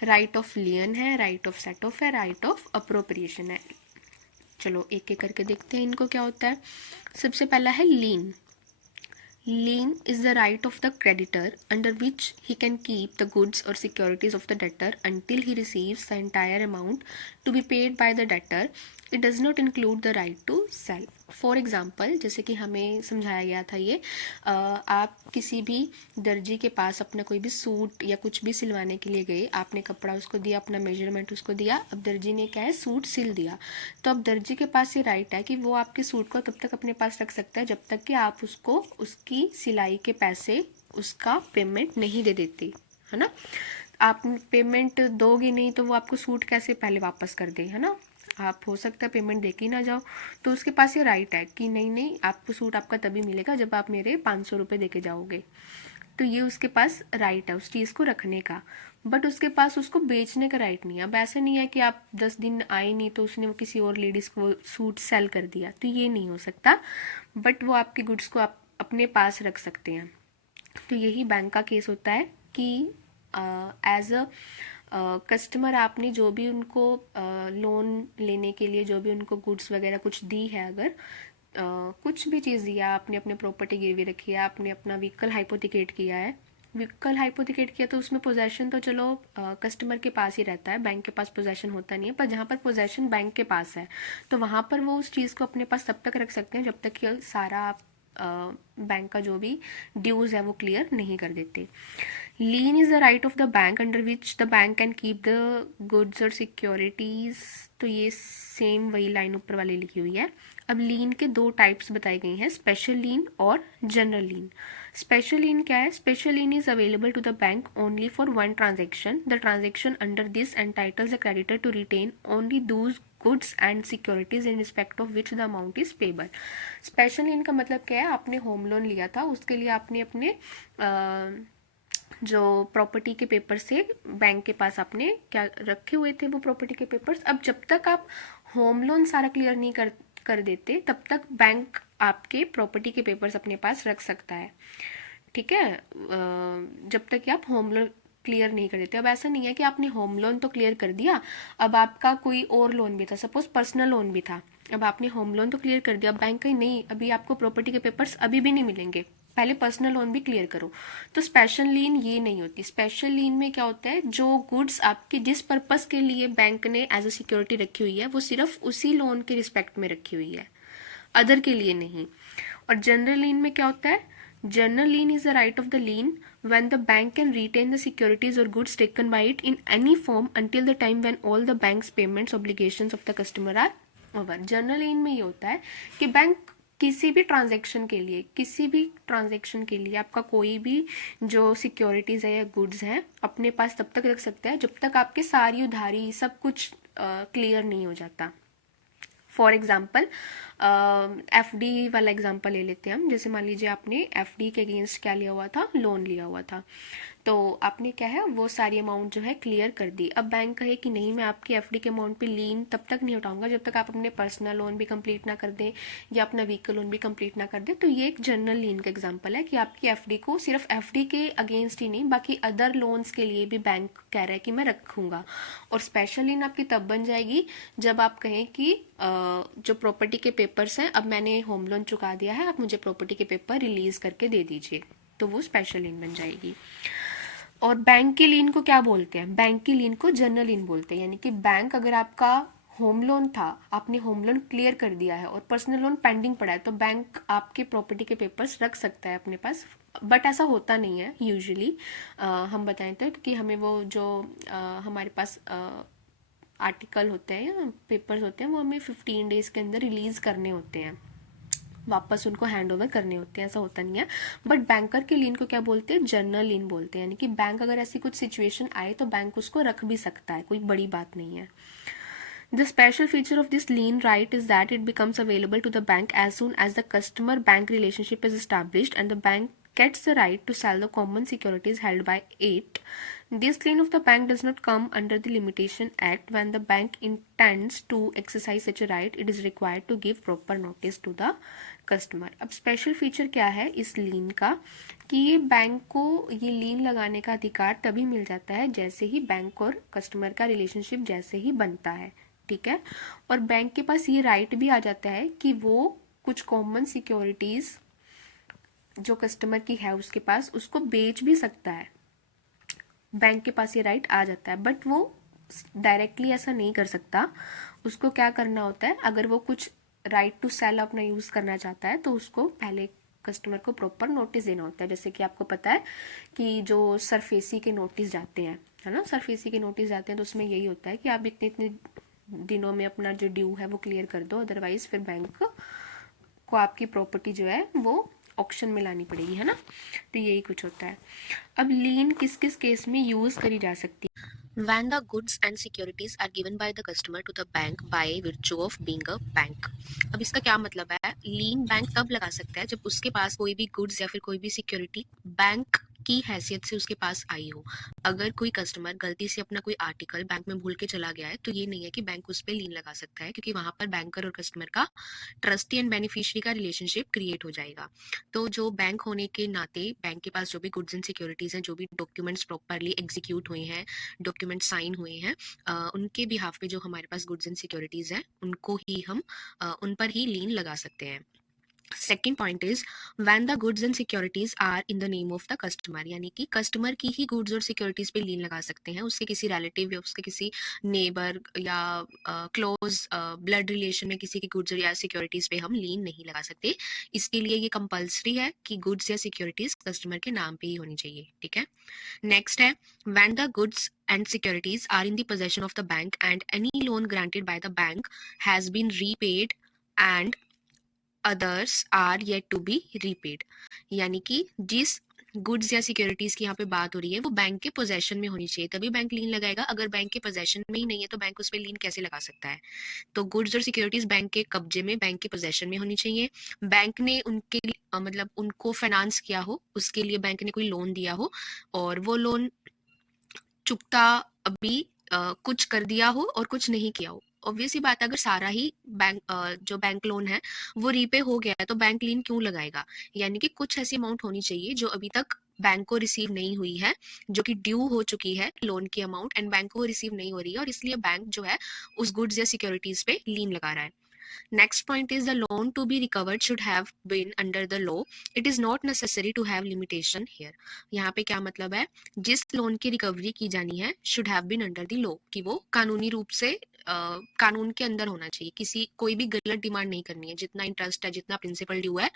राइट ऑफ लियन है, राइट ऑफ सेट ऑफ है, राइट ऑफ अप्रोप्रिएशन है। चलो एक एक करके देखते हैं इनको क्या होता है। सबसे पहला है लीन। Lien is the right of the creditor under which he can keep the goods or securities of the debtor until he receives the entire amount to be paid by the debtor it does not include the right to sell. For example, जैसे कि हमें समझाया गया था ये, आप किसी भी दर्जी के पास अपना कोई भी सूट या कुछ भी सिलवाने के लिए गए, आपने कपड़ा उसको दिया, अपना मेजरमेंट उसको दिया, अब दर्जी ने क्या है, सूट सिल दिया। तो अब दर्जी के पास ये राइट है कि वो आपके सूट को तब तक अपने पास रख सकता है जब तक कि आप उसको उसकी सिलाई के पैसे, उसका पेमेंट नहीं दे देते, है ना। आप पेमेंट दोगे नहीं तो वो आपको सूट कैसे पहले वापस कर दे, है ना। आप हो सकता है पेमेंट दे के ही ना जाओ, तो उसके पास ये राइट है कि नहीं नहीं, आपको सूट आपका तभी मिलेगा जब आप मेरे 500 रुपये दे के जाओगे। तो ये उसके पास राइट है उस चीज़ को रखने का, बट उसके पास उसको बेचने का राइट नहीं है। अब ऐसा नहीं है कि आप 10 दिन आए नहीं तो उसने वो किसी और लेडीज़ को सूट सेल कर दिया, तो ये नहीं हो सकता, बट वो आपके गुड्स को आप अपने पास रख सकते हैं। तो यही बैंक का केस होता है कि एज अ कस्टमर आपने जो भी उनको लोन लेने के लिए जो भी उनको गुड्स वगैरह कुछ दी है, अगर कुछ भी चीज़ दिया, आपने अपने प्रॉपर्टी गिरवी रखी है, आपने अपना व्हीकल हाइपोथिकेट किया है, व्हीकल हाइपोथिकेट किया तो उसमें पोजेशन तो चलो कस्टमर के पास ही रहता है, बैंक के पास पोजेशन होता नहीं है। पर जहाँ पर पोजेशन बैंक के पास है तो वहाँ पर वो उस चीज़ को अपने पास तब तक रख सकते हैं जब तक कि सारा आप बैंक का जो भी ड्यूज है वो क्लियर नहीं कर देते। Lien is the right of the bank under which the bank can keep the goods और सिक्योरिटीज। तो ये सेम वही लाइन ऊपर वाली लिखी हुई है। अब लीन के दो टाइप्स बताई गई हैं, स्पेशल लीन और जनरल लीन। स्पेशल लीन क्या है? Special lien is available to the bank only for one transaction. The transaction under this entitles the creditor to retain only those goods and securities in respect of which the amount is payable. Special lien का मतलब क्या है? आपने home loan लिया था, उसके लिए आपने अपने जो प्रॉपर्टी के पेपर्स थे बैंक के पास आपने क्या रखे हुए थे, वो प्रॉपर्टी के पेपर्स। अब जब तक आप होम लोन सारा क्लियर नहीं कर देते तब तक बैंक आपके प्रॉपर्टी के पेपर्स अपने पास रख सकता है, ठीक है, जब तक कि आप होम लोन क्लियर नहीं कर देते। अब ऐसा नहीं है कि आपने होम लोन तो क्लियर कर दिया, अब आपका कोई और लोन भी था, सपोज पर्सनल लोन भी था, अब आपने होम लोन तो क्लियर कर दिया, अब बैंक कहीं नहीं, अभी आपको प्रॉपर्टी के पेपर्स अभी भी नहीं मिलेंगे, पहले पर्सनल लोन भी क्लियर करो। तो स्पेशल लीन ये नहीं होती। स्पेशल लीन में क्या होता है, जो गुड्स आपके जिस पर्पस के लिए बैंक ने एज अ सिक्योरिटी रखी हुई है वो सिर्फ उसी लोन के रिस्पेक्ट में रखी हुई है, अदर के लिए नहीं। और जनरल लीन में क्या होता है? General lean is the right of the lien when the bank can retain the securities or goods taken by it in any form until the time when all the bank's payments obligations of the customer are over। General lien में ये होता है कि bank किसी भी transaction के लिए आपका कोई भी जो सिक्योरिटीज़ है या गुड्स हैं अपने पास तब तक रख सकता है जब तक आपके सारी उधारी सब कुछ क्लियर नहीं हो जाता। फॉर एग्जाम्पल एफडी वाला एग्जाम्पल ले लेते हैं हम। जैसे मान लीजिए आपने एफडी के अगेंस्ट क्या लिया हुआ था, लोन लिया हुआ था, तो आपने क्या है वो सारी अमाउंट जो है क्लियर कर दी। अब बैंक कहे कि नहीं, मैं आपकी एफडी के अमाउंट पे लीन तब तक नहीं उठाऊंगा जब तक आप अपने पर्सनल लोन भी कंप्लीट ना कर दें या अपना व्हीकल लोन भी कंप्लीट ना कर दें। तो ये एक जनरल लीन का एग्जाम्पल है कि आपकी एफडी को सिर्फ एफडी के अगेंस्ट ही नहीं बाकी अदर लोन्स के लिए भी बैंक कह रहा है कि मैं रखूंगा। और स्पेशल लीन आपकी तब बन जाएगी जब आप कहें कि जो प्रॉपर्टी के पेपर्स हैं, अब मैंने होम लोन चुका दिया है, आप मुझे प्रॉपर्टी के पेपर रिलीज करके दे दीजिए, तो वो स्पेशल लीन बन जाएगी। और बैंक की लीन को क्या बोलते हैं? बैंक की लीन को जनरल लीन बोलते हैं। यानी कि बैंक अगर आपका होम लोन था, आपने होम लोन क्लियर कर दिया है और पर्सनल लोन पेंडिंग पड़ा है, तो बैंक आपके प्रॉपर्टी के पेपर्स रख सकता है अपने पास। बट ऐसा होता नहीं है यूजुअली, हम बताएं तो, क्योंकि हमें वो जो हमारे पास आर्टिकल होते हैं या पेपर्स होते हैं वो हमें 15 डेज़ के अंदर रिलीज़ करने होते हैं, वापस उनको हैंड ओवर करने होते हैं, ऐसा होता नहीं है। बट बैंकर के लीन को क्या बोलते हैं? जनरल लीन बोलते हैं। यानी कि बैंक अगर ऐसी कुछ सिचुएशन आए तो बैंक उसको रख भी सकता है, कोई बड़ी बात नहीं है। The special feature of this lien right is that it becomes available to the bank as soon as the customer-bank relationship is established and the bank gets the right to sell the common securities held by it. This lien of the bank does not come under the Limitation Act. When the bank intends to exercise such a right, it is required to give proper notice to the customer. अब special feature क्या है इस लीन का कि ये bank को ये लीन लगाने का अधिकार तभी मिल जाता है जैसे ही बैंक और कस्टमर का रिलेशनशिप जैसे ही बनता है, ठीक है। और बैंक के पास ये राइट भी आ जाता है कि वो कुछ कॉमन सिक्योरिटीज जो कस्टमर की है उसके पास उसको बेच भी सकता है, बैंक के पास ये राइट आ जाता है। बट वो डायरेक्टली ऐसा नहीं कर सकता। उसको क्या करना होता है, अगर वो कुछ राइट टू सेल अपना यूज़ करना चाहता है तो उसको पहले कस्टमर को प्रॉपर नोटिस देना होता है। जैसे कि आपको पता है कि जो सरफेसी के नोटिस जाते हैं, है ना, सरफेसी के नोटिस जाते हैं तो उसमें यही होता है कि आप इतने इतने दिनों में अपना जो ड्यू है वो क्लियर कर दो, अदरवाइज फिर बैंक को आपकी प्रॉपर्टी जो है वो ऑक्शन में लानी पड़ेगी, है ना। तो यही कुछ होता है। अब लीन किस किस केस में यूज़ करी जा सकती है? When the goods and securities are given by the customer to the bank by virtue of being a bank। अब इसका क्या मतलब है, लीन बैंक तब लगा सकता है जब उसके पास कोई भी गुड्स या फिर कोई भी सिक्योरिटी बैंक की हैसियत से उसके पास आई हो। अगर कोई कस्टमर गलती से अपना कोई आर्टिकल बैंक में भूल के चला गया है तो ये नहीं है कि बैंक उस पर लीन लगा सकता है, क्योंकि वहां पर बैंकर और कस्टमर का ट्रस्टी एंड बेनिफिशियरी का रिलेशनशिप क्रिएट हो जाएगा। तो जो बैंक होने के नाते बैंक के पास जो भी गुड्स एंड सिक्योरिटीज हैं, जो भी डॉक्यूमेंट्स प्रॉपरली एग्जीक्यूट हुए हैं, डॉक्यूमेंट साइन हुए हैं, उनके बिहाफ पे जो हमारे पास गुड्स एंड सिक्योरिटीज हैं उनको ही हम उन पर ही लीन लगा सकते हैं। Second point is when the goods and securities are in the name of the customer, यानी कि कस्टमर की ही गुड्स और सिक्योरिटीज पे लीन लगा सकते हैं, उसके किसी रिलेटिव या उसके किसी नेबर या क्लोज ब्लड रिलेशन में किसी की गुड्स या सिक्योरिटीज पे हम लीन नहीं लगा सकते। इसके लिए ये कंपल्सरी है कि गुड्स या सिक्योरिटीज कस्टमर के नाम पे ही होनी चाहिए, ठीक है। नेक्स्ट है when the goods and securities are in the possession of the bank and any loan granted by the bank has been repaid and others are yet to be repaid, यानी कि जिस गुड्स या securities की यहाँ पे बात हो रही है वो बैंक के पोजेशन में होनी चाहिए तभी बैंक लीन लगाएगा। अगर बैंक के पोजेशन में ही नहीं है तो बैंक उस पर लीन कैसे लगा सकता है। तो गुड्स और सिक्योरिटीज बैंक के कब्जे में, बैंक के पोजेशन में होनी चाहिए। बैंक ने उनके मतलब उनको फाइनेंस किया हो, उसके लिए बैंक ने कोई लोन दिया हो और वो लोन चुकता अभी कुछ कर दिया हो और कुछ नहीं किया हो। ऑब्वियस ही बात है, अगर सारा ही बैंक जो बैंक लोन है वो रीपे हो गया है तो बैंक लीन क्यों लगाएगा। यानी कि कुछ ऐसी अमाउंट होनी चाहिए जो अभी तक बैंक को रिसीव नहीं हुई है, जो कि ड्यू हो चुकी है लोन की अमाउंट एंड बैंक को रिसीव नहीं हो रही है और इसलिए बैंक जो है उस गुड्स या सिक्योरिटीज पे लीन लगा रहा है। Next point is the loan to be recovered should have been under the law. It is not necessary to have limitation here। यहाँ पे क्या मतलब है, जिस लोन की रिकवरी की जानी है should have been under the law, कि वो कानूनी रूप से कानून के अंदर होना चाहिए। किसी कोई भी गलत डिमांड नहीं करनी है, जितना इंटरेस्ट है जितना प्रिंसिपल ड्यू है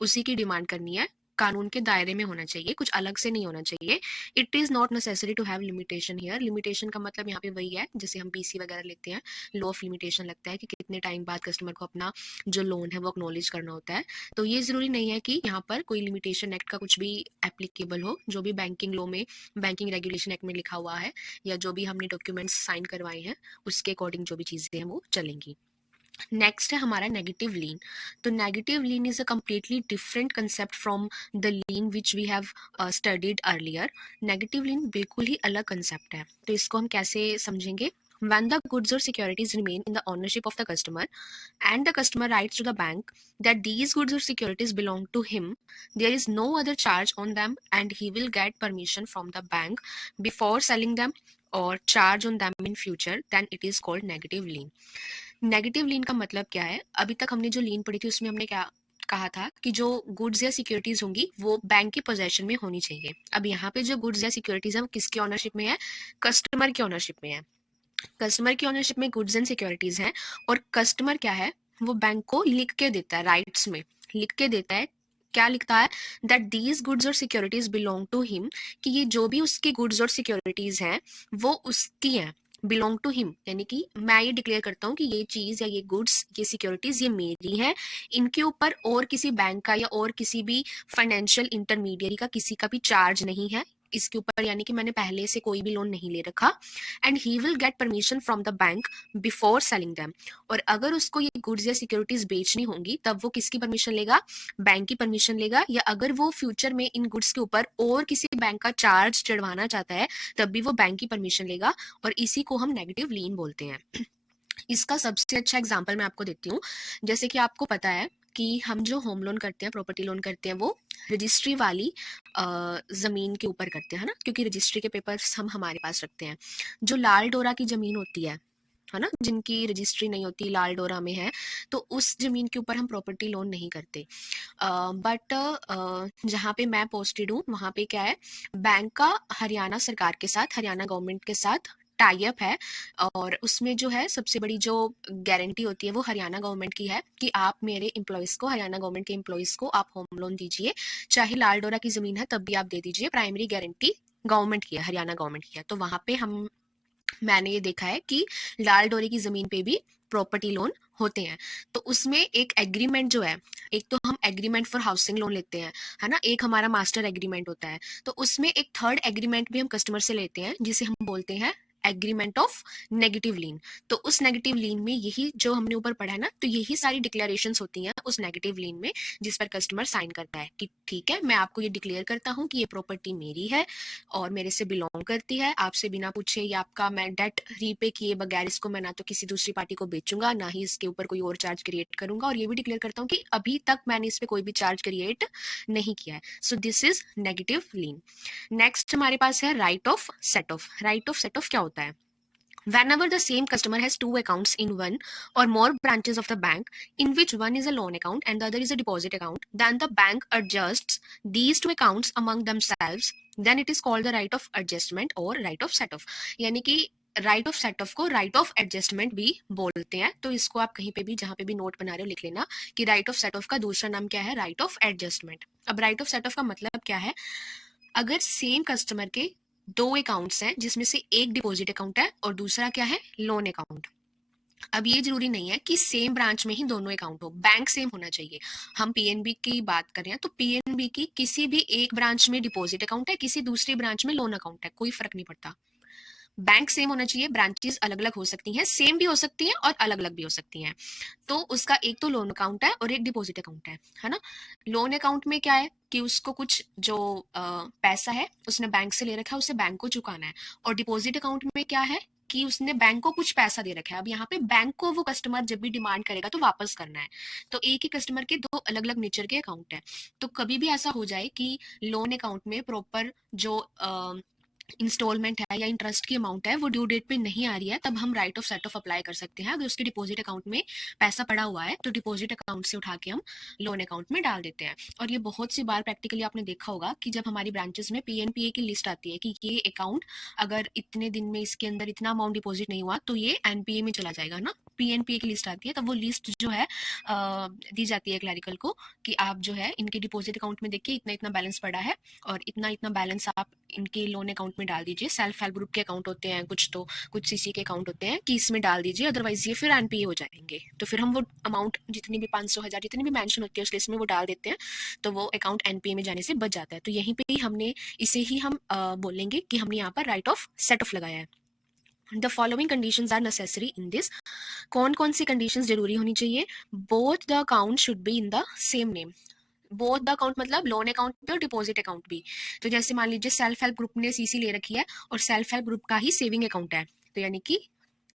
उसी की डिमांड करनी है, कानून के दायरे में होना चाहिए, कुछ अलग से नहीं होना चाहिए। It is not necessary to have limitation here. Limitation का मतलब यहाँ पे वही है जैसे हम पीसी वगैरह लेते हैं, लो ऑफ लिमिटेशन लगता है कि कितने टाइम बाद कस्टमर को अपना जो लोन है वो एक्नॉलेज करना होता है। तो ये जरूरी नहीं है कि यहाँ पर कोई लिमिटेशन एक्ट का कुछ भी एप्लीकेबल हो। जो भी बैंकिंग लॉ में, बैंकिंग रेगुलेशन एक्ट में लिखा हुआ है या जो भी हमने डॉक्यूमेंट्स साइन करवाए हैं उसके अकॉर्डिंग जो भी चीजें हैं वो चलेंगी। नेक्स्ट है हमारा नेगेटिव लीन। तो negative lien is a completely different concept from the lien which we have studied earlier. Negative lien बिल्कुल ही अलग कंसेप्ट है। तो इसको हम कैसे समझेंगे। When the goods or securities remain in the ownership of the customer and the customer writes to the bank that these goods or securities belong to him, there is no other charge on them and he will get permission from the bank before selling them or charge on them in future, then it is called negative lien। Negative lien का मतलब क्या है, अभी तक हमने जो लीन पढ़ी थी उसमें हमने क्या कहा था कि जो गुड्स या सिक्योरिटीज होंगी वो बैंक के पोजेशन में होनी चाहिए। अब यहाँ पे जो गुड्स या सिक्योरिटीज है वो किसकी ऑनरशिप में है, कस्टमर की ऑनरशिप में है। कस्टमर की ऑनरशिप में गुड्स एंड सिक्योरिटीज हैं और कस्टमर क्या है, वो बैंक को लिख के देता है, राइट्स में लिख के देता है। क्या लिखता है, दैट दीज गुड्स और सिक्योरिटीज बिलोंग टू हिम, कि ये जो भी उसकी गुड्स और सिक्योरिटीज हैं वो उसकी हैं। बिलोंग टू हिम यानी कि मैं ये डिक्लेयर करता हूँ कि ये चीज या ये गुड्स, ये सिक्योरिटीज ये मेरी हैं, इनके ऊपर और किसी बैंक का या और किसी भी फाइनेंशियल इंटरमीडियरी का किसी का भी चार्ज नहीं है इसके ऊपर, यानी कि मैंने पहले से कोई भी लोन नहीं ले रखा। And he will get permission from the bank before selling them. और अगर उसको ये गुड्स या सिक्योरिटीज बेचनी होंगी तब वो किसकी परमिशन लेगा, बैंक की परमिशन लेगा। या अगर वो फ्यूचर में इन गुड्स के ऊपर और किसी बैंक का चार्ज चढ़वाना चाहता है तब भी वो बैंक की परमिशन लेगा और इसी को हम नेगेटिव लीन बोलते हैं। इसका सबसे अच्छा एग्जाम्पल मैं आपको देती हूँ। जैसे कि आपको पता है कि हम जो होम लोन करते हैं, प्रॉपर्टी लोन करते हैं, वो रजिस्ट्री वाली जमीन के ऊपर करते हैं ना, क्योंकि रजिस्ट्री के पेपर्स हम हमारे पास रखते हैं। जो लाल डोरा की जमीन होती है ना, जिनकी रजिस्ट्री नहीं होती, लाल डोरा में है, तो उस जमीन के ऊपर हम प्रॉपर्टी लोन नहीं करते। बट जहाँ पे मैं पोस्टेड हूँ वहाँ पे क्या है, बैंक का हरियाणा सरकार के साथ, हरियाणा गवर्नमेंट के साथ टाई अप है, और उसमें जो है सबसे बड़ी जो गारंटी होती है वो हरियाणा गवर्नमेंट की है कि आप मेरे एम्प्लॉयज़ को, हरियाणा गवर्नमेंट के एम्प्लॉयज़ को आप होम लोन दीजिए, चाहे लाल डोरा की ज़मीन है तब भी आप दे दीजिए, प्राइमरी गारंटी गवर्नमेंट की है, हरियाणा गवर्नमेंट की है। तो वहाँ पे मैंने ये देखा है कि लाल डोरे की ज़मीन पे भी प्रॉपर्टी लोन होते हैं। तो उसमें एक एग्रीमेंट जो है, एक तो हम एग्रीमेंट फॉर हाउसिंग लोन लेते हैं, है ना? एक हमारा मास्टर एग्रीमेंट होता है। तो उसमें एक थर्ड एग्रीमेंट भी हम कस्टमर से लेते हैं, जिसे हम बोलते हैं एग्रीमेंट ऑफ नेगेटिव लीन। तो उस नेगेटिव लीन में यही जो हमने ऊपर पढ़ा है ना, तो यही सारी डिक्लेरेशंस होती हैं उस नेगेटिव लीन में, जिस पर कस्टमर साइन करता है कि ठीक है, मैं आपको ये डिक्लेयर करता हूँ कि ये प्रॉपर्टी मेरी है और मेरे से बिलोंग करती है, आपसे बिना पूछे या आपका मैं डेट रीपे किए बगैर इसको मैं ना तो किसी दूसरी पार्टी को बेचूंगा, ना ही इसके ऊपर कोई और चार्ज क्रिएट करूंगा, और ये भी डिक्लेयर करता हूँ कि अभी तक मैंने इस पे कोई भी चार्ज क्रिएट नहीं किया है। So this is negative lean. Next हमारे पास है right of set of. Right of set of क्या होता है? Whenever the same customer has two accounts in one or more branches of the bank, in which one is a loan account and the other is a deposit account, then the bank adjusts these two accounts among themselves. Then it is called the right of adjustment or right of set off. यानी कि right of set of को right of adjustment भी बोलते हैं। तो इसको आप कहीं पे भी जहां पे भी नोट बना रहे हो लिख लेना कि राइट ऑफ सेट ऑफ का दूसरा नाम क्या है? Right of adjustment. अब राइट ऑफ सेट ऑफ का मतलब क्या है? अगर सेम कस्टमर के दो अकाउंट्स हैं जिसमें से एक डिपॉजिट अकाउंट है और दूसरा क्या है? Loan account. अब ये जरूरी नहीं है कि सेम ब्रांच में ही दोनों अकाउंट हो, बैंक सेम होना चाहिए। हम पीएनबी की बात करें तो पीएनबी की किसी भी एक ब्रांच में डिपॉजिट अकाउंट है, किसी दूसरी ब्रांच में लोन अकाउंट है, कोई फर्क नहीं पड़ता। बैंक सेम होना चाहिए, ब्रांचेस अलग अलग हो सकती हैं, सेम भी हो सकती हैं और अलग अलग भी हो सकती हैं। तो उसका एक तो लोन अकाउंट है और एक डिपॉजिट अकाउंट है ना? लोन अकाउंट में क्या है कि उसको कुछ जो पैसा है उसने बैंक से ले रखा है, उसे बैंक को चुकाना है। और डिपॉजिट अकाउंट में क्या है कि उसने बैंक को कुछ पैसा दे रखा है। अब यहाँ पे बैंक को वो कस्टमर जब भी डिमांड करेगा तो वापस करना है। तो एक ही कस्टमर के दो अलग अलग नेचर के अकाउंट है। तो कभी भी ऐसा हो जाए कि लोन अकाउंट में प्रॉपर जो इंस्टॉलमेंट है या इंटरेस्ट की अमाउंट है वो ड्यू डेट पे नहीं आ रही है, तब हम right of set of apply कर सकते हैं। अगर उसके डिपॉजिट अकाउंट में पैसा पड़ा हुआ है तो डिपॉजिट अकाउंट से उठा के हम लोन अकाउंट में डाल देते हैं। और ये बहुत सी बार प्रैक्टिकली आपने देखा होगा कि जब हमारी ब्रांचेस में पीएनपीए की लिस्ट आती है कि ये अकाउंट अगर इतने दिन में इसके अंदर इतना अमाउंट डिपॉजिट नहीं हुआ तो ये एनपीए में चला जाएगा ना। पीएनपीए की लिस्ट आती है तब वो लिस्ट जो है दी जाती है क्लरिकल को कि आप जो है इनके डिपॉजिट अकाउंट में देखिए इतना इतना बैलेंस पड़ा है और इतना इतना बैलेंस आप इनके लोन अकाउंट में डाल दीजिए। सेल्फ हेल्प ग्रुप के अकाउंट होते हैं कुछ, तो कुछ सीसी के अकाउंट होते हैं कि इसमें डाल दीजिए, अदरवाइज ये फिर एनपीए हो जाएंगे। तो फिर हम वो अमाउंट जितनी भी 500 1000 जितनी भी मेंशन होती है उस लिस्ट में वो डाल देते हैं, तो वो अकाउंट एनपीए में जाने से बच जाता है। तो यहीं पे ही हमने इसे ही हम बोलेंगे कि हमने यहाँ पर राइट ऑफ सेट ऑफ लगाया है। The following conditions are necessary in this. कौन कौन सी कंडीशंस जरूरी होनी चाहिए? Both the account should be in the same name. Both the account मतलब लोन अकाउंट भी और डिपॉजिट अकाउंट भी। तो जैसे मान लीजिए सेल्फ हेल्प ग्रुप ने सीसी ले रखी है और सेल्फ हेल्प ग्रुप का ही सेविंग अकाउंट है, तो यानी कि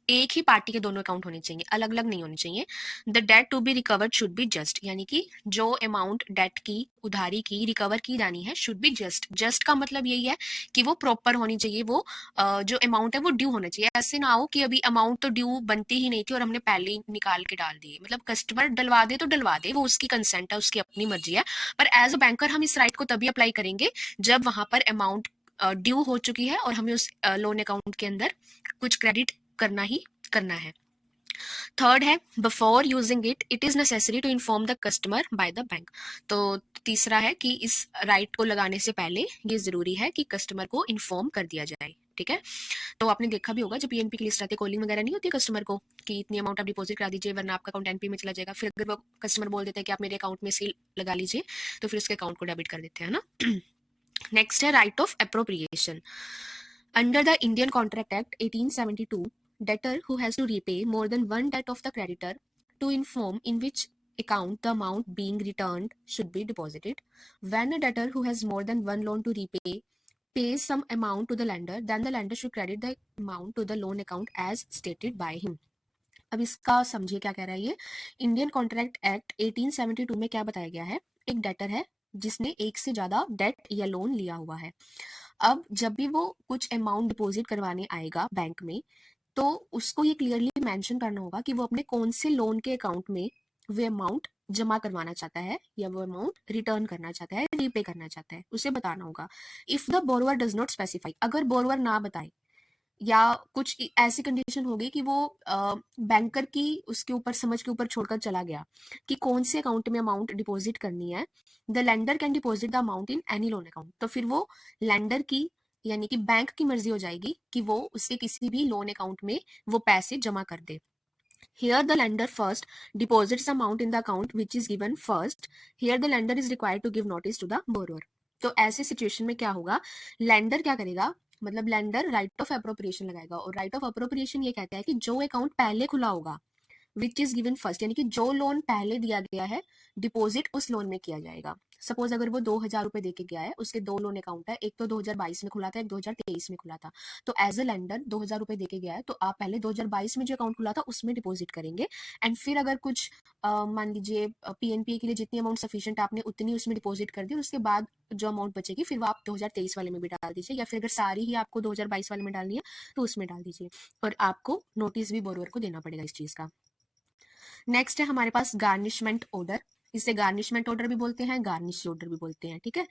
एक ही पार्टी के दोनों अकाउंट होने चाहिए, अलग अलग नहीं होने चाहिए। The debt to be recovered should be just, यानी कि जो अमाउंट डेट की, उधारी की रिकवर की जानी है शुड बी जस्ट। जस्ट का मतलब यही है कि वो प्रॉपर होनी चाहिए, वो जो अमाउंट है वो ड्यू होना चाहिए। ऐसे ना हो कि अभी अमाउंट तो ड्यू बनती ही नहीं थी और हमने पहले ही निकाल के डाल दी। मतलब कस्टमर डलवा दे तो डलवा दे, वो उसकी कंसेंट है, उसकी अपनी मर्जी है। पर एज अ बैंकर हम इस राइट को तभी अप्लाई करेंगे जब वहां पर अमाउंट ड्यू हो चुकी है और हमें उस लोन अकाउंट के अंदर कुछ क्रेडिट करना ही करना है। थर्ड है before using it it is necessary to inform the customer by the bank. तो तीसरा है कि इस राइट को लगाने से पहले ये जरूरी है कि कस्टमर को इन्फॉर्म कर दिया जाए। ठीक है, तो आपने देखा भी होगा जब पीएनपी की लिस्ट आती है, कॉलिंग वगैरह नहीं होती कस्टमर को कि इतनी अमाउंट आप डिपॉजिट करा दीजिए वरना आपका अकाउंट एनपी में चला जाएगा। फिर अगर वो कस्टमर बोल देते हैं कि आप मेरे अकाउंट में से लगा लीजिए तो फिर उसके अकाउंट को डेबिट कर देते हैं ना। नेक्स्ट है right of appropriation. Under the Indian Contract Act 1872, debtor who has to repay more than one debt of the creditor to inform in which account the amount being returned should be deposited. When a debtor who has more than one loan to repay pays some amount to the lender, then the lender should credit the amount to the loan account as stated by him. अब इसका समझिए क्या कह रहा है ये। Indian Contract Act 1872 में क्या बताया गया है? एक डेटर है जिसने एक से ज्यादा डेट या लोन लिया हुआ है। अब जब भी वो कुछ अमाउंट डिपॉजिट करवाने आएगा बैंक में तो उसको ये क्लियरली मेंशन करना होगा कि वो अपने कौन से लोन के अकाउंट में वो अमाउंट जमा करवाना चाहता है या वो अमाउंट रिटर्न करना चाहता है, रीपे करना चाहता है, उसे बताना होगा। If the borrower does not specify, अगर बोरोवर ना बताए या कुछ ऐसी कंडीशन हो गई कि वो बैंकर की उसके ऊपर समझ के ऊपर छोड़कर चला गया कि कौन से अकाउंट में अमाउंट डिपॉजिट करनी है। The lender can deposit the amount in any loan account, तो फिर वो लेंडर की यानी कि बैंक की मर्जी हो जाएगी कि वो उसके किसी भी लोन अकाउंट में वो पैसे जमा कर दे। Here the lender first deposits the amount in the account which is given first. Here the lender is required to give notice to the borrower. तो ऐसे सिचुएशन में क्या होगा, लेंडर क्या करेगा, मतलब लेंडर राइट ऑफ अप्रोप्रिएशन लगाएगा, और राइट ऑफ अप्रोप्रिएशन ये कहता है कि जो अकाउंट पहले खुला होगा विच इज गिवन फर्स्ट, यानी कि जो लोन पहले दिया गया है डिपॉजिट उस लोन में किया जाएगा। सपोज अगर वो 2,000 रुपए देके गया है, उसके दो लोन अकाउंट है, एक तो 2022 में खुला था, एक 2023 में खुला था। तो एज अ लेंडर 2,000 रुपए देके गया है, तो आप पहले 2022 में जो अकाउंट खुला था उसमें डिपॉजिट करेंगे, एंड फिर अगर कुछ मान लीजिए पीएनपी के लिए जितनी अमाउंट सफिशिएंट आपने उतनी उसमें डिपॉजिट कर दी, और उसके बाद जो अमाउंट बचेगी फिर वो आप 2023 वाले में भी डाल दीजिए, या फिर अगर सारी ही आपको 2022 वाले में डालनी है तो उसमें डाल दीजिए, और आपको नोटिस भी बोरोवर को देना पड़ेगा इस चीज का। नेक्स्ट है हमारे पास गार्निशमेंट ऑर्डर। इसे गार्निशमेंट ऑर्डर भी बोलते हैं, गार्निश ऑर्डर भी बोलते हैं, ठीक है।